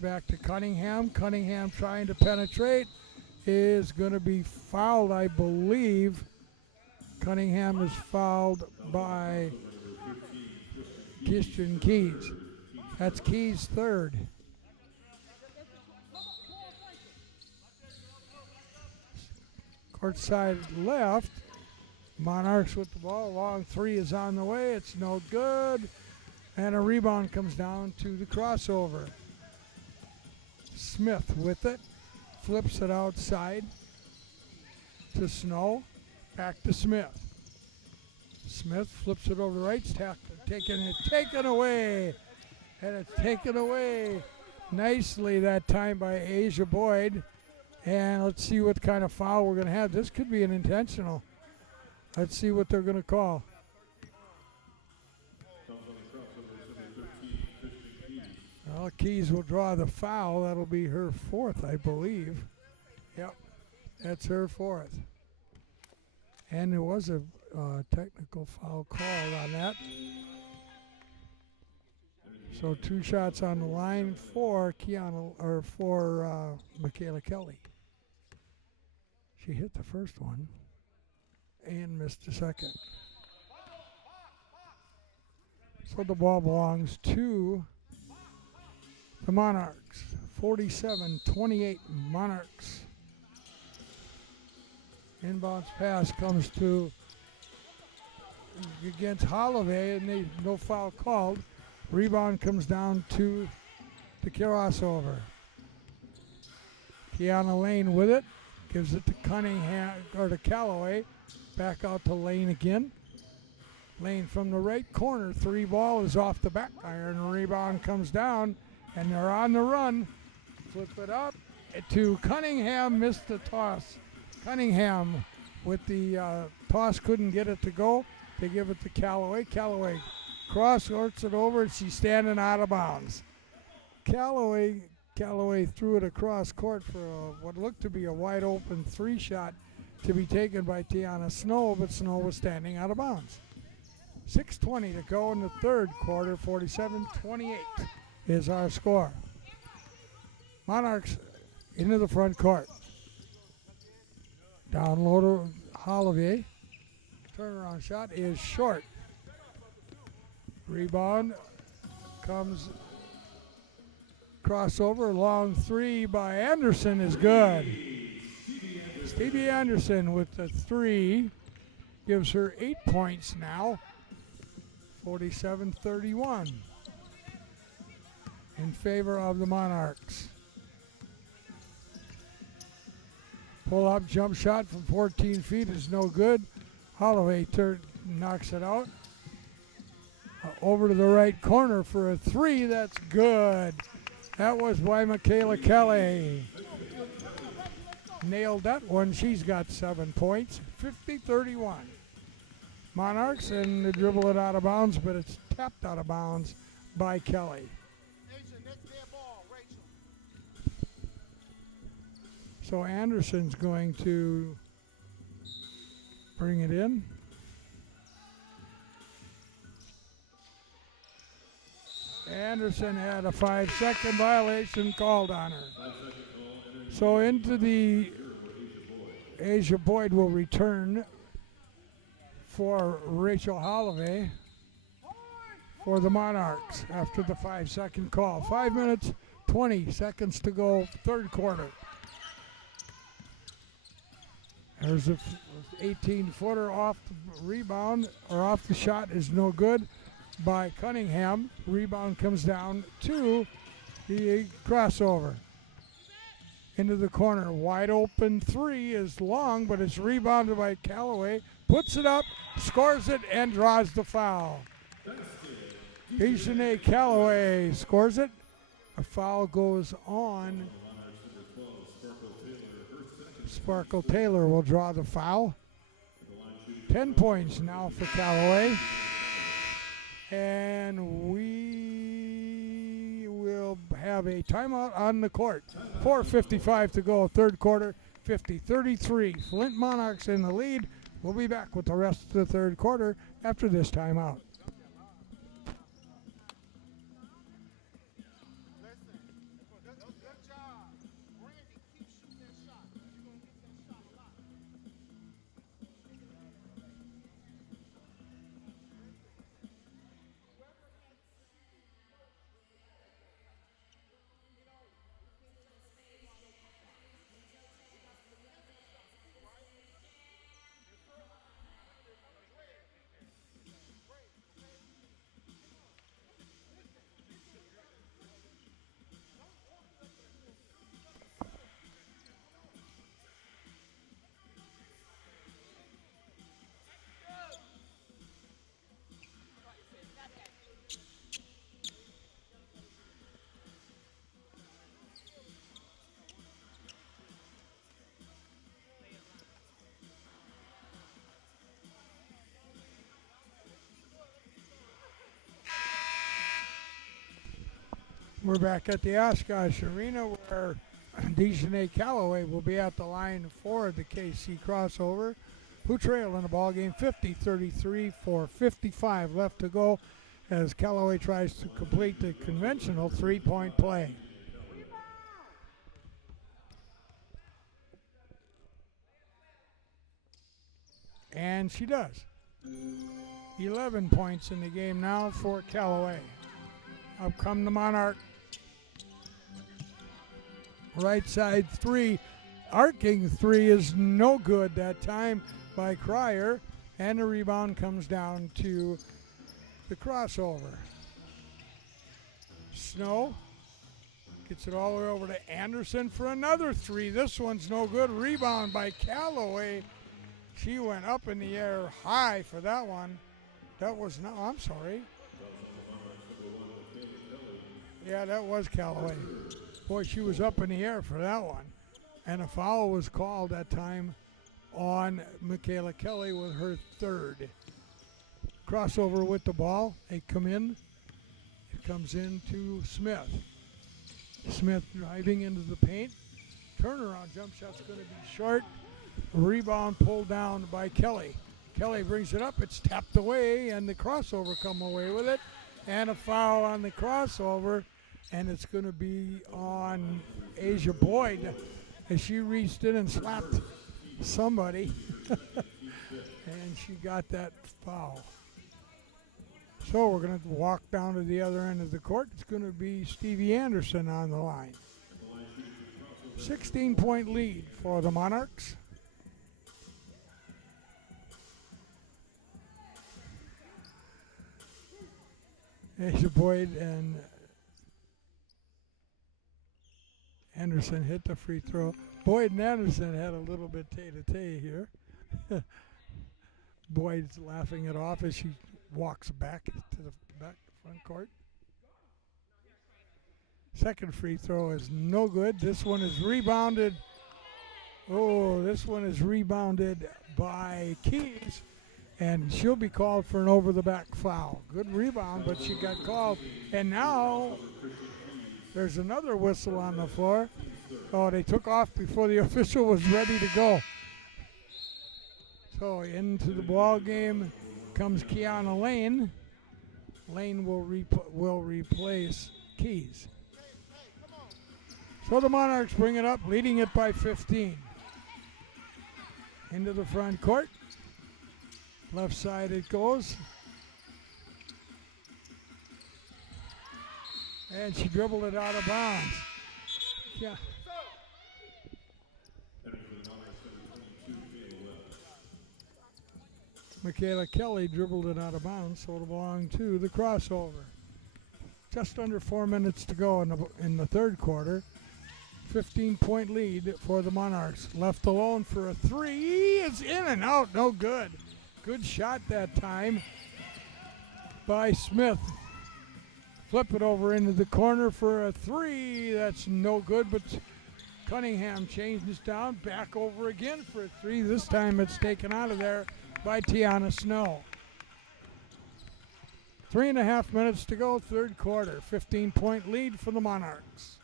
back to Cunningham. Cunningham trying to penetrate is going to be fouled, I believe. Cunningham is fouled by Christian Keys. That's Keys' third. Court side left. Monarchs with the ball. Long three is on the way. It's no good. And a rebound comes down to the crossover. Smith with it. Flips it outside to Snow. Back to Smith. Smith flips it over the right. Taken away. And it's taken away nicely that time by Asia Boyd. And let's see what kind of foul we're going to have. This could be an intentional. Let's see what they're going to call. Well, Keys will draw the foul. That'll be her fourth, I believe. Yep, that's her fourth. And there was a technical foul called on that. So 2 shots on the line for Michaela Kelly. She hit the first one and missed the second. So the ball belongs to the Monarchs. 47-28 Monarchs. Inbounds pass comes to against Holloway, and no foul called. Rebound comes down to the crossover. Kiana Lane with it. Gives it to Cunningham, or to Callaway. Back out to Lane again. Lane from the right corner. 3 ball is off the back iron. Rebound comes down, and they're on the run. Flip it up to Cunningham. Missed the toss. Cunningham with the toss couldn't get it to go. They give it to Callaway. Callaway cross-courts it over, and she's standing out of bounds. Callaway threw it across court for what looked to be a wide-open 3-shot to be taken by Tiana Snow, but Snow was standing out of bounds. 6:20 to go in the third quarter. 47-28 is our score. Monarchs into the front court. Down low to Holloway. Turnaround shot is short. Rebound comes crossover. Long 3 by Anderson is good. Stevie Anderson with the 3 gives her 8 points now. 47-31 in favor of the Monarchs. Pull-up jump shot from 14 feet is no good. Holloway knocks it out. Over to the right corner for a 3. That's good. That was by Michaela Kelly. Nailed that one. She's got 7 points. 50-31. Monarchs, and they dribble it out of bounds, but it's tapped out of bounds by Kelly. So Anderson's going to bring it in. Anderson had a 5-second violation called on her. So into the Asia Boyd will return for Rachel Holloway for the Monarchs after the 5-second call. 5 minutes, 20 seconds to go, third quarter. There's a 18-footer off the rebound, or off the shot is no good by Cunningham. Rebound comes down to the crossover. Into the corner. Wide open 3 is long, but it's rebounded by Callaway. Puts it up, scores it, and draws the foul. Ishane Callaway scores it. A foul goes on. Sparkle Taylor will draw the foul. 10 points now for Callaway. And we will have a timeout on the court. 4:55 to go, third quarter, 50-33. Flint Monarchs in the lead. We'll be back with the rest of the third quarter after this timeout. We're back at the Oshkosh Arena where Dejanay Calloway will be at the line for the KC crossover, who trail in the ball game 50-33 for 55 left to go as Calloway tries to complete the conventional three-point play. And she does. 11 points in the game now for Calloway. Up come the Monarch. Right side three, arcing three is no good that time by Cryer, and the rebound comes down to the crossover. Snow gets it all the way over to Anderson for another three. This one's no good. Rebound by Calloway. She went up in the air high for that one. That was no, I'm sorry. Yeah, that was Calloway. Boy, she was up in the air for that one. And a foul was called that time on Michaela Kelly with her third. Crossover with the ball. They come in. It comes in to Smith. Smith driving into the paint. Turnaround jump shot's going to be short. Rebound pulled down by Kelly. Kelly brings it up. It's tapped away, and the crossover come away with it. And a foul on the crossover. And it's going to be on Asia Boyd as she reached in and slapped somebody. And she got that foul. So we're going to walk down to the other end of the court. It's going to be Stevie Anderson on the line. 16-point lead for the Monarchs. Asia Boyd and Anderson hit the free throw. Boyd and Anderson had a little bit tay-to-tay here. Boyd's laughing it off as she walks back to the front court. Second free throw is no good. This one is rebounded. Oh, this one is rebounded by Keys, and she'll be called for an over-the-back foul. Good rebound, but she got called. And now there's another whistle on the floor. Oh, they took off before the official was ready to go. So into the ball game comes Kiana Lane. Lane will replace Keys. So the Monarchs bring it up, leading it by 15. Into the front court. Left side it goes. And she dribbled it out of bounds. Yeah. Michaela Kelly dribbled it out of bounds, so it'll belong to the crossover. Just under 4 minutes to go in the third quarter. 15-point lead for the Monarchs. Left alone for a three. It's in and out, no good. Good shot that time by Smith. Flip it over into the corner for a three. That's no good, but Cunningham changes down. Back over again for a three. This time it's taken out of there by Tiana Snow. 3.5 minutes to go, third quarter. 15-point lead for the Monarchs.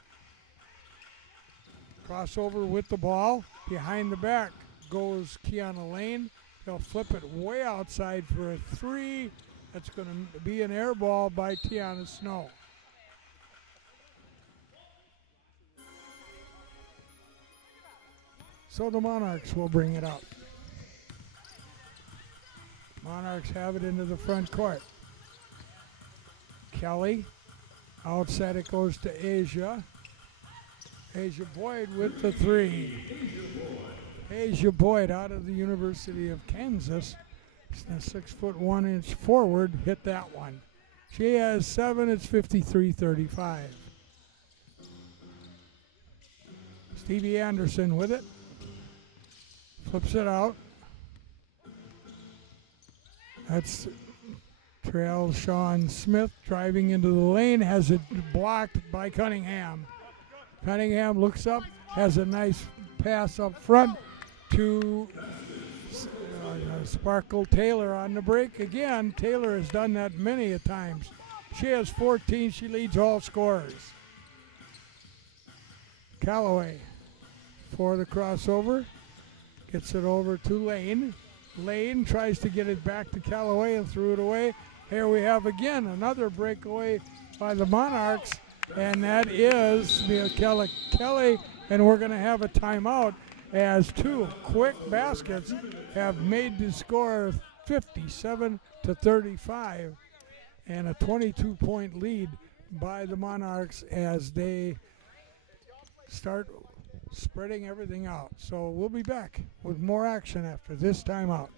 Crossover with the ball. Behind the back goes Kiana Lane. They'll flip it way outside for a three. That's going to be an air ball by Tiana Snow. So the Monarchs will bring it up. Monarchs have it into the front court. Kelly. Outside it goes to Asia. Asia Boyd with the three. Asia Boyd out of the University of Kansas. A 6'1" forward hit that one. She has 7. It's 53-35. Stevie Anderson with it. Flips it out. That's Trail Sean Smith driving into the lane. Has it blocked by Cunningham. Cunningham looks up. Has a nice pass up front to Sparkle Taylor on the break. Again, Taylor has done that many a times. She has 14. She leads all scorers. Callaway for the crossover. Gets it over to Lane. Lane tries to get it back to Callaway and threw it away. Here we have again another breakaway by the Monarchs, and that is Michaela Kelly, and we're going to have a timeout as two quick baskets have made the score 57-35 and a 22-point lead by the Monarchs as they start spreading everything out. So we'll be back with more action after this timeout.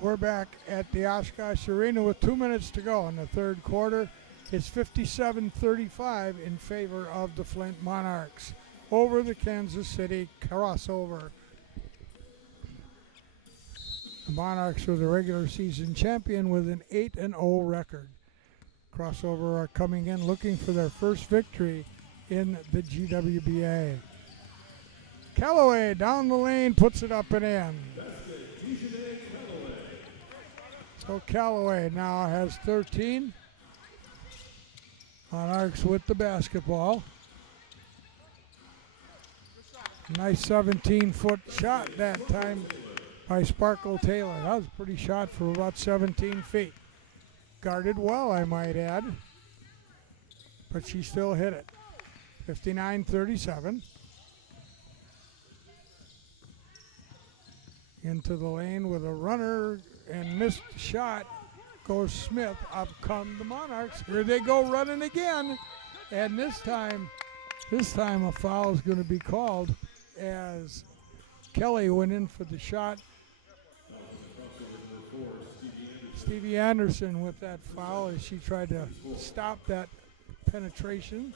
We're back at the Oshkosh Arena with 2 minutes to go in the third quarter. It's 57-35 in favor of the Flint Monarchs over the Kansas City crossover. The Monarchs are the regular season champion with an 8-0 record. Crossover are coming in looking for their first victory in the GWBA. Callaway down the lane, puts it up and in. So Callaway now has 13. Monarchs with the basketball. Nice 17-foot shot that time by Sparkle Taylor. That was a pretty shot from about 17 feet. Guarded well, I might add. But she still hit it. 59-37. Into the lane with a runner and missed shot goes Smith. Up come the Monarchs. Here they go running again. And this time a foul is going to be called as Kelly went in for the shot. Stevie Anderson with that foul as she tried to stop that penetration.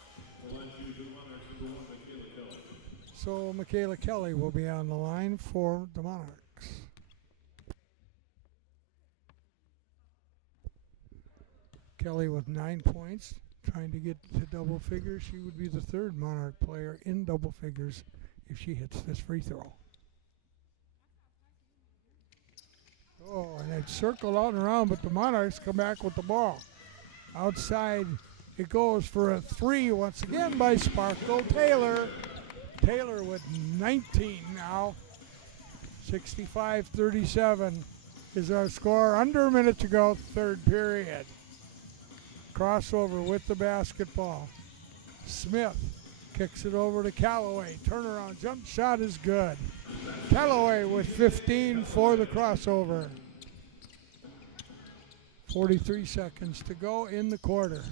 So Michaela Kelly will be on the line for the Monarchs. Kelly with 9 points, trying to get to double figures. She would be the third Monarch player in double figures if she hits this free throw. Oh, and it circled out and around, but the Monarchs come back with the ball. Outside, it goes for a three once again by Sparkle Taylor. Taylor with 19 now. 65-37 is our score. Under a minute to go, third period. Crossover with the basketball. Smith kicks it over to Callaway. Turnaround jump shot is good. Callaway with 15 for the crossover. 43 seconds to go in the quarter.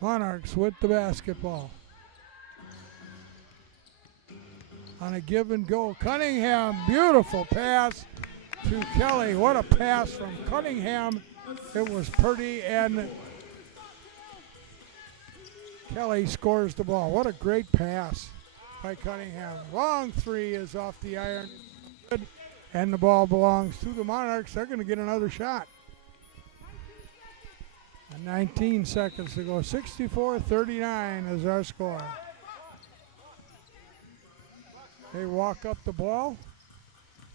Monarchs with the basketball. On a give and go, Cunningham, beautiful pass to Kelly. What a pass from Cunningham. It was Purdy, and Kelly scores the ball. What a great pass by Cunningham. Long three is off the iron, and the ball belongs to the Monarchs. They're going to get another shot. 19 seconds to go. 64-39 is our score. They walk up the ball.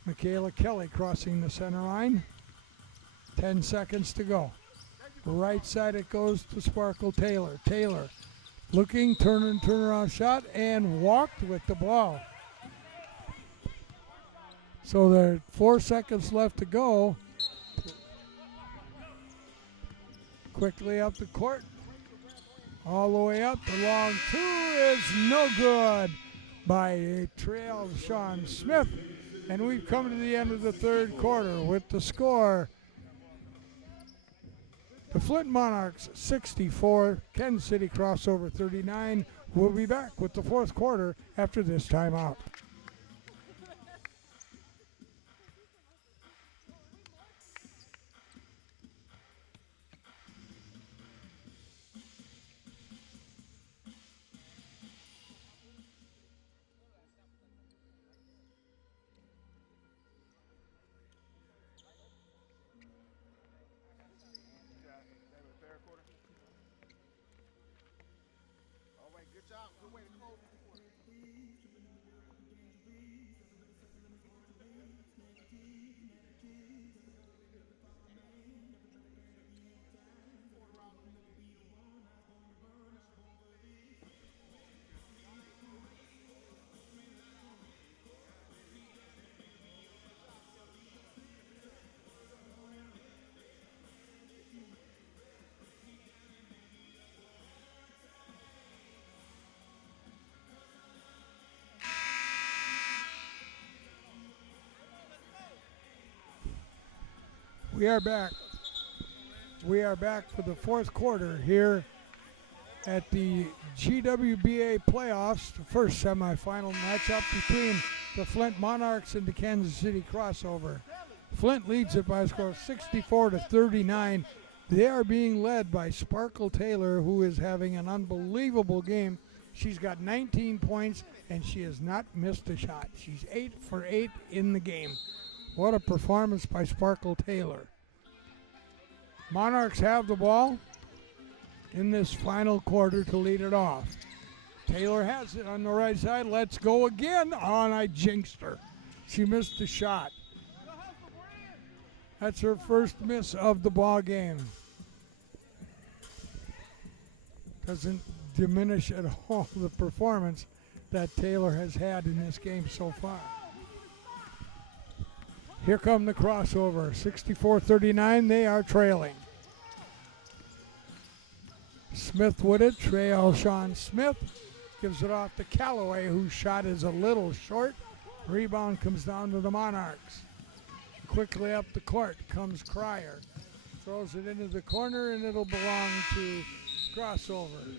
Michaela Kelly crossing the center line. 10 seconds to go. Right side it goes to Sparkle Taylor. Taylor looking, turnaround shot, and walked with the ball. So there are 4 seconds left to go. Quickly up the court. All the way up. The long two is no good by Trail Sean Smith. And we've come to the end of the third quarter with the score The Flint Monarchs 64, Kansas City Crossover 39. We'll be back with the fourth quarter after this timeout. We are back. We are back for the fourth quarter here at the GWBA playoffs, the first semifinal matchup between the Flint Monarchs and the Kansas City Crossover. Flint leads it by a score of 64-39. They are being led by Sparkle Taylor, who is having an unbelievable game. She's got 19 points, and she has not missed a shot. She's 8 for 8 in the game. What a performance by Sparkle Taylor. Monarchs have the ball in this final quarter to lead it off. Taylor has it on the right side. Let's go again. Oh, and I jinxed her. She missed the shot. That's her first miss of the ball game. Doesn't diminish at all the performance that Taylor has had in this game so far. Here come the crossover, 64-39, they are trailing. Smith with it, Trey Alshon Smith gives it off to Callaway, whose shot is a little short. Rebound comes down to the Monarchs. Quickly up the court comes Cryer. Throws it into the corner and it'll belong to crossover.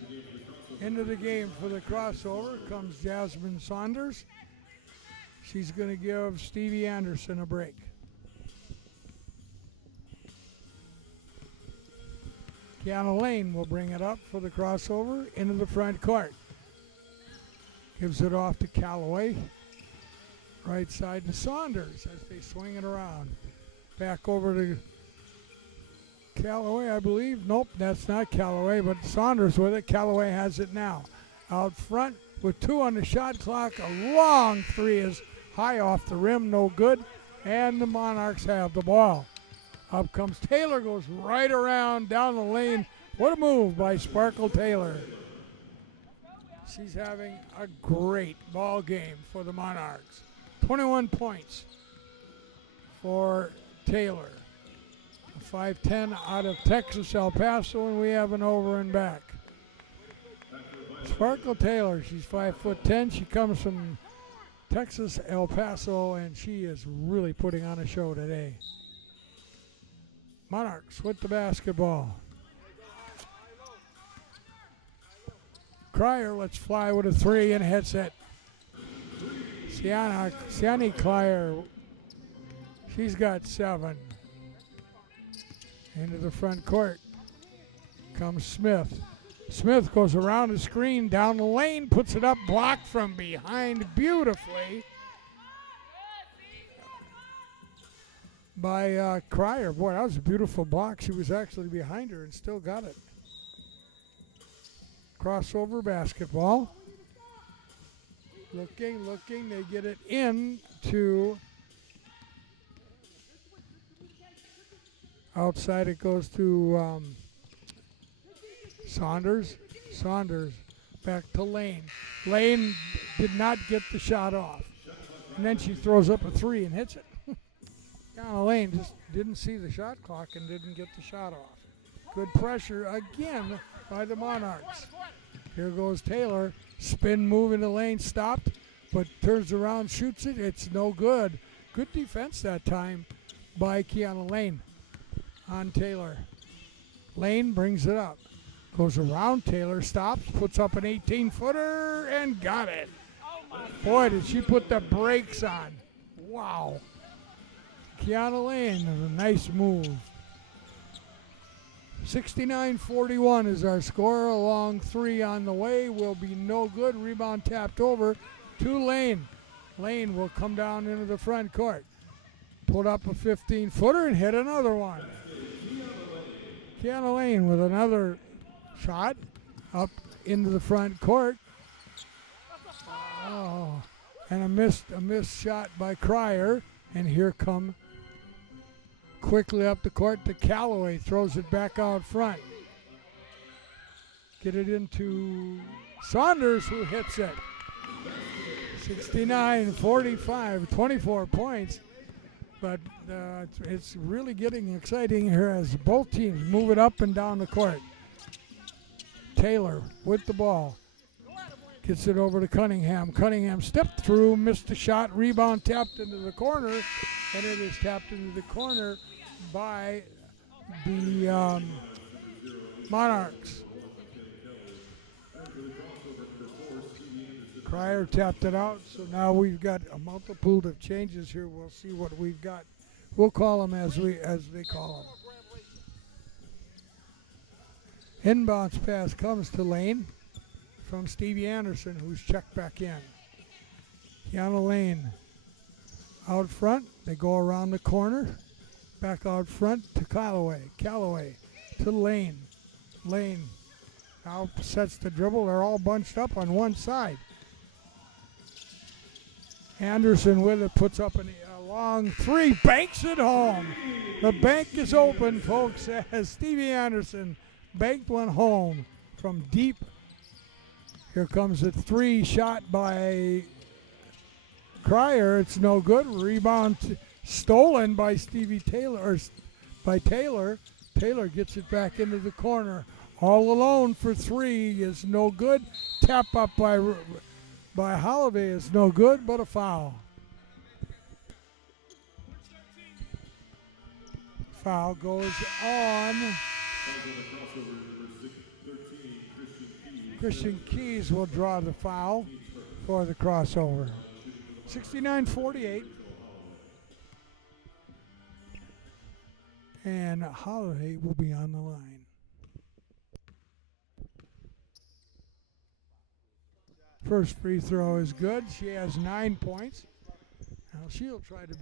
Into the game for the crossover comes Jasmine Saunders. She's going to give Stevie Anderson a break. Kiana Lane will bring it up for the crossover into the front court. Gives it off to Callaway. Right side to Saunders as they swing it around. Back over to Callaway, I believe. Nope, that's not Callaway, but Saunders with it. Callaway has it now. Out front with 2 on the shot clock. A long three is high off the rim, no good. And the Monarchs have the ball. Up comes Taylor, goes right around down the lane. What a move by Sparkle Taylor. She's having a great ball game for the Monarchs. 21 points for Taylor. A 5'10" out of Texas, El Paso, and we have an over and back. Sparkle Taylor, she's 5'10". She comes from Texas, El Paso, and she is really putting on a show today. Monarchs with the basketball. Cryer lets fly with a 3 and hits it. Siani Cryer, she's got 7. Into the front court comes Smith. Smith goes around the screen, down the lane, puts it up, blocked from behind beautifully by Cryer. Boy, that was a beautiful block. She was actually behind her and still got it. Crossover basketball. Looking, they get it in to outside. It goes to Saunders. Saunders back to Lane. Lane did not get the shot off. And then she throws up a 3 and hits it. Kiana Lane just didn't see the shot clock and didn't get the shot off. Good pressure again by the Monarchs. Here goes Taylor. Spin move in the lane, stopped, but turns around, shoots it. It's no good. Good defense that time by Kiana Lane on Taylor. Lane brings it up. Goes around Taylor, stops, puts up an 18-footer, and got it. Boy, did she put the brakes on. Wow. Kiana Lane, a nice move. 69-41 is our score. A long three on the way. Will be no good. Rebound tapped over to Lane. Lane will come down into the front court. Put up a 15-footer and hit another one. Kiana Lane with another shot up into the front court. Oh, and a missed shot by Cryer. And here come quickly up the court to Callaway. Throws it back out front. Get it into Saunders, who hits it. 69-45, 24 points. But it's really getting exciting here as both teams move it up and down the court. Taylor with the ball. Gets it over to Cunningham. Cunningham stepped through, missed a shot, rebound tapped into the corner, and it is tapped into the corner by the Monarchs. Cryer tapped it out, so now we've got a multitude of changes here. We'll see what we've got. We'll call them as they call them. Inbounds pass comes to Lane from Stevie Anderson, who's checked back in. Kiana Lane out front. They go around the corner. Back out front to Callaway. Callaway to Lane. Lane now sets the dribble. They're all bunched up on one side. Anderson with it, puts up a long three, banks it home. The bank is open, folks, as Stevie Anderson banked one home from deep. Here comes a three shot by Cryer. It's no good. Rebound stolen by Stevie Taylor, or by Taylor. Taylor gets it back into the corner. All alone for three is no good. Tap up by Holloway is no good, but a foul. Foul goes on. Christian Keys will draw the foul for the crossover. 69-48. And Holloway will be on the line. First free throw is good. She has 9 points. Now she'll try to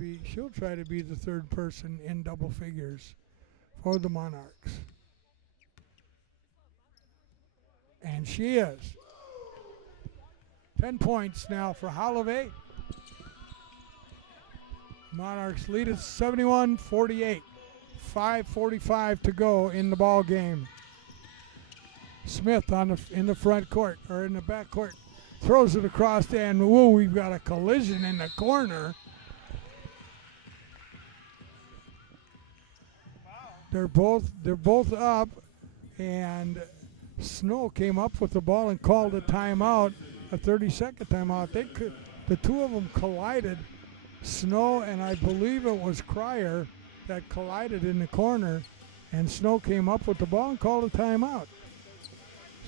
be the third person in double figures for the Monarchs. And she is. 10 points now for Holloway. Monarchs lead at 71-48. 5:45 to go in the ball game. Smith in the front court, or in the back court. Throws it across, and whoa, we've got a collision in the corner. They're both up, and Snow came up with the ball and called a timeout, a 30-second timeout. The two of them collided. Snow and I believe it was Cryer that collided in the corner, and Snow came up with the ball and called a timeout.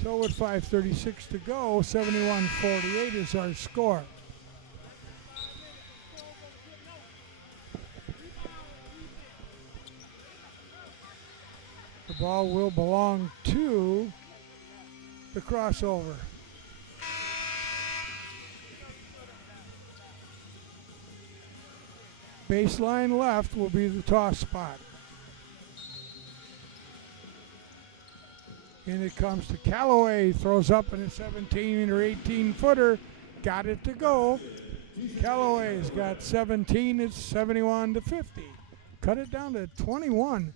So with 5:36 to go, 71-48 is our score. The ball will belong to the crossover. Baseline left will be the toss spot. And it comes to Callaway, throws up in a 17 or 18-footer, got it to go. Callaway's got 17, it's 71-50. Cut it down to 21.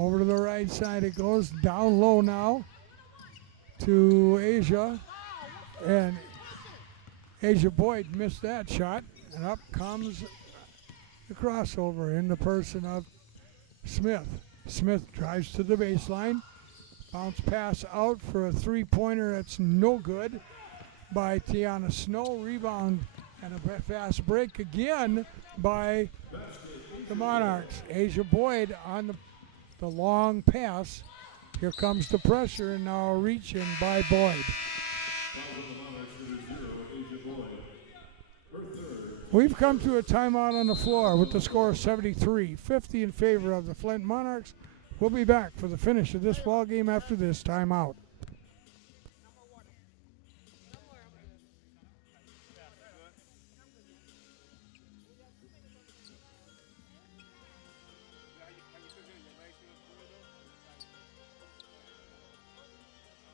Over to the right side it goes, down low now to Asia. And Asia Boyd missed that shot, and up comes the crossover in the person of Smith. Smith drives to the baseline. Bounce pass out for a three-pointer that's no good by Tiana Snow. Rebound and a fast break again by the Monarchs. Asia Boyd on the long pass Here comes the pressure, and now a reach in by Boyd. We've come to a timeout on the floor with the score of 73-50 in favor of the Flint Monarchs. We'll be back for the finish of this ball game after this timeout.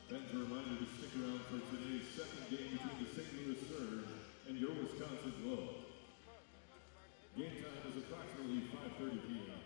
Fans are reminded to stick around for today's second game between the St. Louis Surge and your Wisconsin Glow. Game time is approximately 5:30 p.m.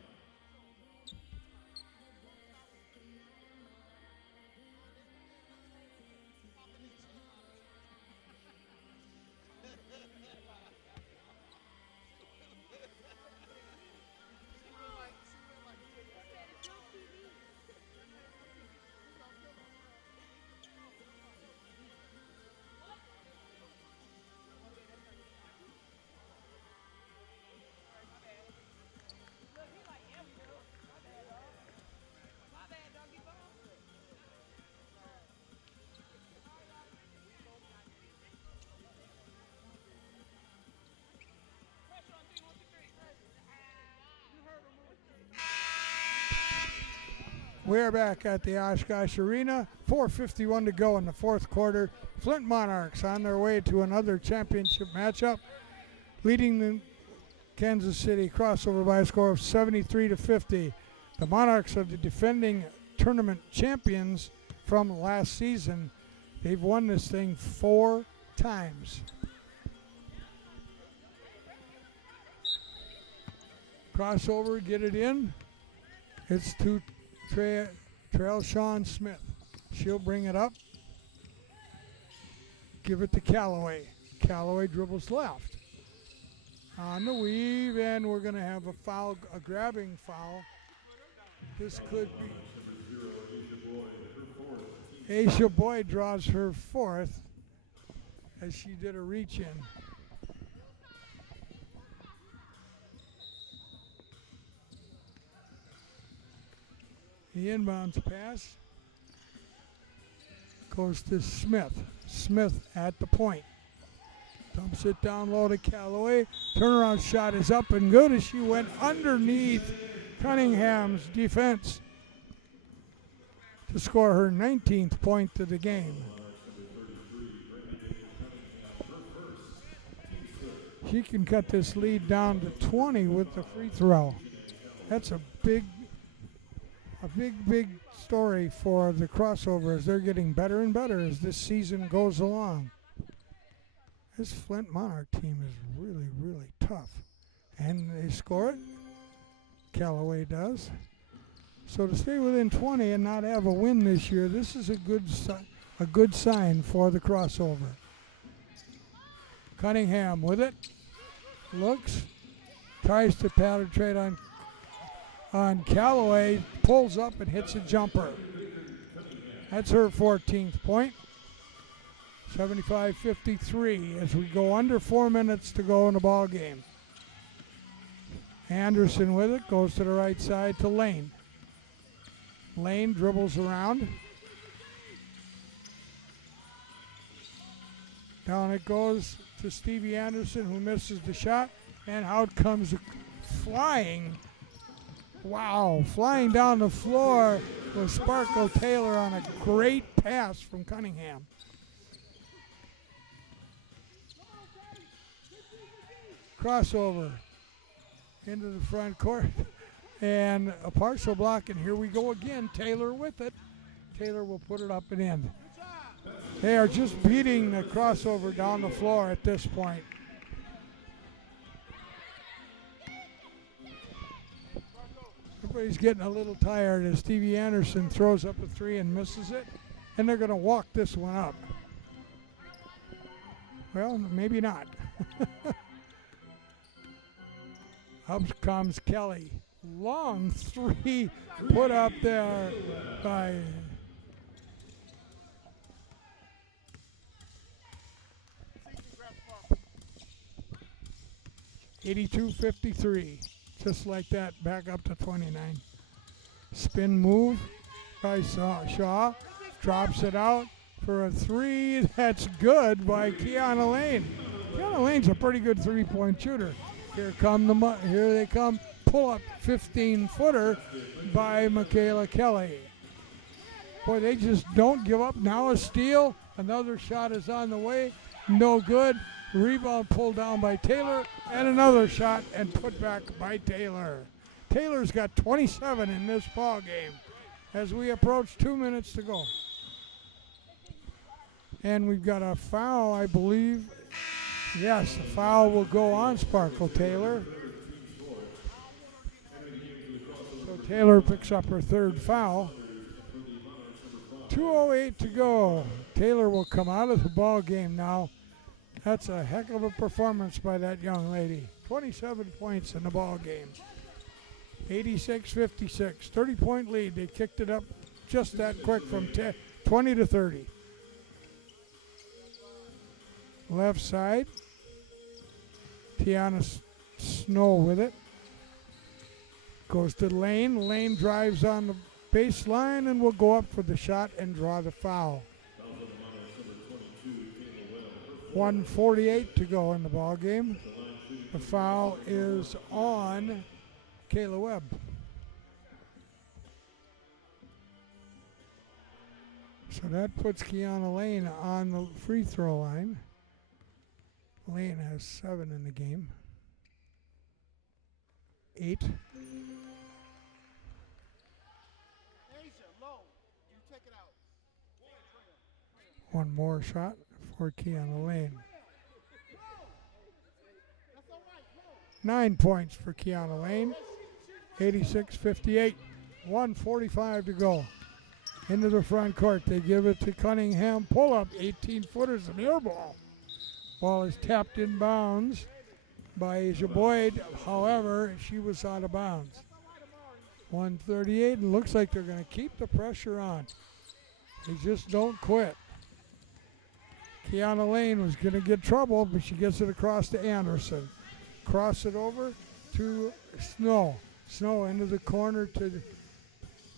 We're back at the Oshkosh Arena. 4:51 to go in the fourth quarter. Flint Monarchs on their way to another championship matchup, leading the Kansas City crossover by a score of 73-50. The Monarchs are the defending tournament champions from last season. They've won this thing 4 times. Crossover, get it in. It's to Trail Sean Smith. She'll bring it up. Give it to Callaway. Callaway dribbles left. On the weave, and we're going to have a foul, a grabbing foul. This could be. Aisha Boyd draws her fourth as she did a reach in. The inbounds pass goes to Smith. Smith at the point. Dumps it down low to Callaway. Turnaround shot is up and good as she went underneath Cunningham's defense to score her 19th point of the game. She can cut this lead down to 20 with the free throw. That's a big story for the crossover as they're getting better and better as this season goes along. This Flint Monarch team is really, really tough. And they score it. Callaway does. So to stay within 20 and not have a win this year, this is a good sign for the crossover. Cunningham with it. Looks. Tries to penetrate on Callaway, pulls up and hits a jumper. That's her 14th point. 75-53 as we go under 4 minutes to go in the ball game. Anderson with it, goes to the right side to Lane. Lane dribbles around. Down it goes to Stevie Anderson, who misses the shot, and out comes flying. Wow, flying down the floor was Sparkle Taylor on a great pass from Cunningham. Crossover into the front court and a partial block, and here we go again. Taylor with it. Taylor will put it up and in. They are just beating the crossover down the floor at this point. Everybody's getting a little tired as Stevie Anderson throws up a three and misses it, and they're going to walk this one up. Well, maybe not. Up comes Kelly. Long three put up there by 82-53. Just like that, back up to 29. Spin move. by Shaw. Drops it out for a three. That's good by Kiana Lane. Kiana Lane's a pretty good three-point shooter. Here they come. Pull-up 15-footer by Michaela Kelly. Boy, they just don't give up. Now a steal. Another shot is on the way. No good. Rebound pulled down by Taylor. And another shot and put back by Taylor. Taylor's got 27 in this ball game as we approach 2 minutes to go. And we've got a foul, I believe. Yes, the foul will go on Sparkle Taylor. So Taylor picks up her third foul. 2:08 to go. Taylor will come out of the ball game now. That's a heck of a performance by that young lady. 27 points in the ball game. 86-56, 30-point lead. They kicked it up just that quick from 20 to 30. Left side. Tiana Snow with it. Goes to Lane. Lane drives on the baseline and will go up for the shot and draw the foul. 1:48 to go in the ball game. The foul is on Kayla Webb. So that puts Kiana Lane on the free throw line. Lane has 7 in the game. 8. One more shot for Kiana Lane. 9 points for Kiana Lane. 86-58. 1:45 to go. Into the front court. They give it to Cunningham. Pull up. 18-footers. An air ball. Ball is tapped in bounds by Asia Boyd. However, she was out of bounds. 1:38. And looks like they're going to keep the pressure on. They just don't quit. Kiana Lane was going to get trouble, but she gets it across to Anderson. Cross it over to Snow. Snow into the corner to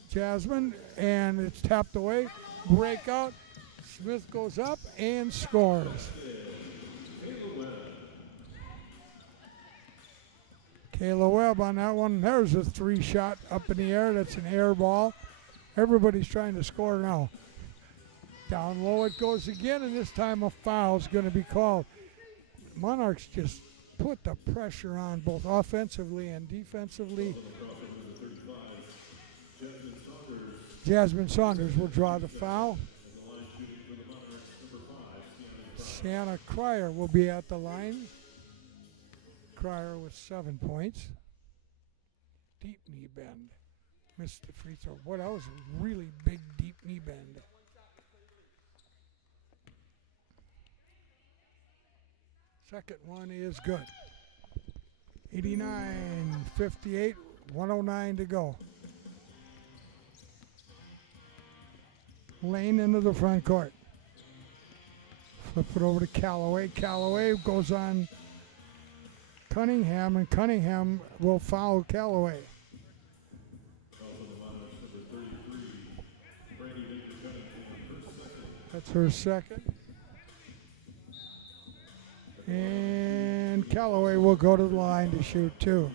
Jasmine, and it's tapped away. Breakout. Smith goes up and scores. Kayla Webb on that one. There's a 3-shot up in the air. That's an air ball. Everybody's trying to score now. Down low it goes again, and this time a foul is going to be called. Monarchs just put the pressure on both offensively and defensively. Jasmine Saunders will draw the foul. Sienna Cryer will be at the line. Cryer with 7 points. Deep knee bend. Missed the free throw. Boy, that was a really big, deep knee bend. Second one is good. 89-58, 1:09 to go. Lane into the front court. Flip it over to Callaway. Callaway goes on Cunningham, and Cunningham will foul Callaway. That's her second. And Callaway will go to the line to shoot 2.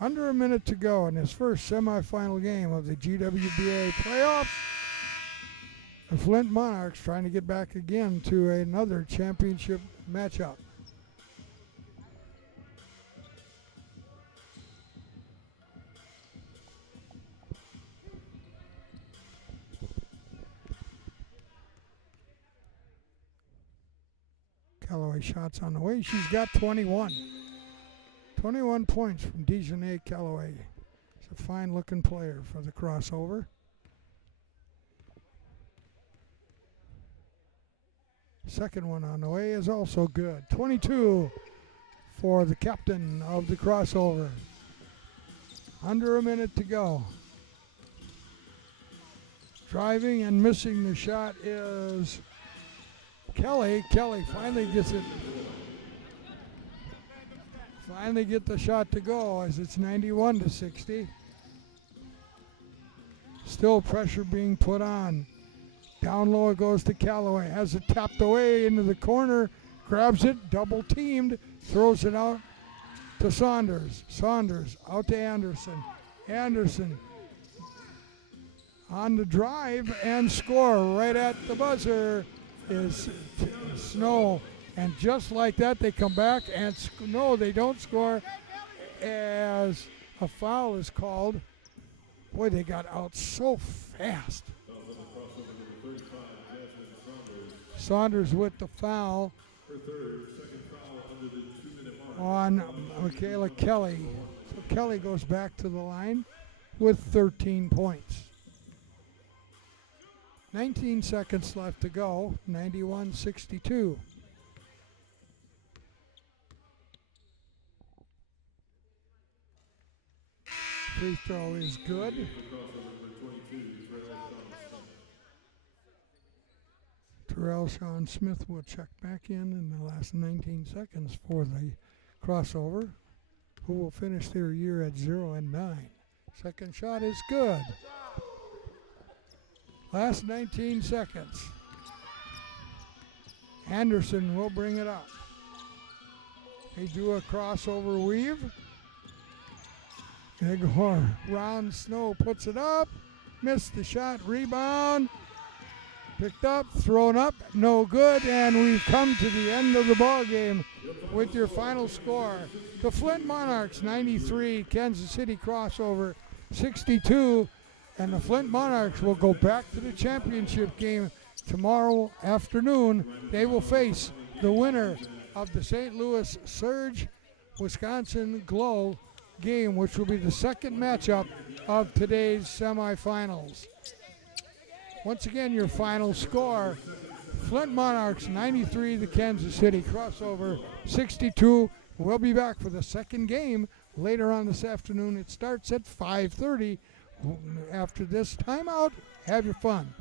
Under a minute to go in this first semifinal game of the GWBA playoffs. The Flint Monarchs trying to get back again to another championship matchup. Callaway shots on the way. She's got 21. 21 points from Dejanay Callaway. She's a fine-looking player for the crossover. Second one on the way is also good. 22 for the captain of the crossover. Under a minute to go. Driving and missing the shot is Kelly. Kelly finally gets it. Finally get the shot to go as it's 91-60. Still pressure being put on. Down low it goes to Callaway. Has it tapped away into the corner. Grabs it, double teamed, throws it out to Saunders. Saunders out to Anderson. Anderson on the drive and score right at the buzzer is Snow. And just like that, they come back and no, they don't score as a foul is called. Boy, they got out so fast. Saunders with the foul on Michaela Kelly. So Kelly goes back to the line with 13 points. 19 seconds left to go, 91-62. Free throw is good. Terrell Sean Smith will check back in the last 19 seconds for the crossover, who will finish their year at 0-9. Second shot is good. Last 19 seconds. Anderson will bring it up. They do a crossover weave. They go around. Snow puts it up. Missed the shot. Rebound. Picked up. Thrown up. No good. And we've come to the end of the ball game with your final score. The Flint Monarchs 93. Kansas City crossover 62. And the Flint Monarchs will go back to the championship game tomorrow afternoon. They will face the winner of the St. Louis Surge Wisconsin Glow game, which will be the second matchup of today's semifinals. Once again, your final score: Flint Monarchs 93, the Kansas City crossover 62. We'll be back for the second game later on this afternoon. It starts at 5:30. After this timeout, have your fun.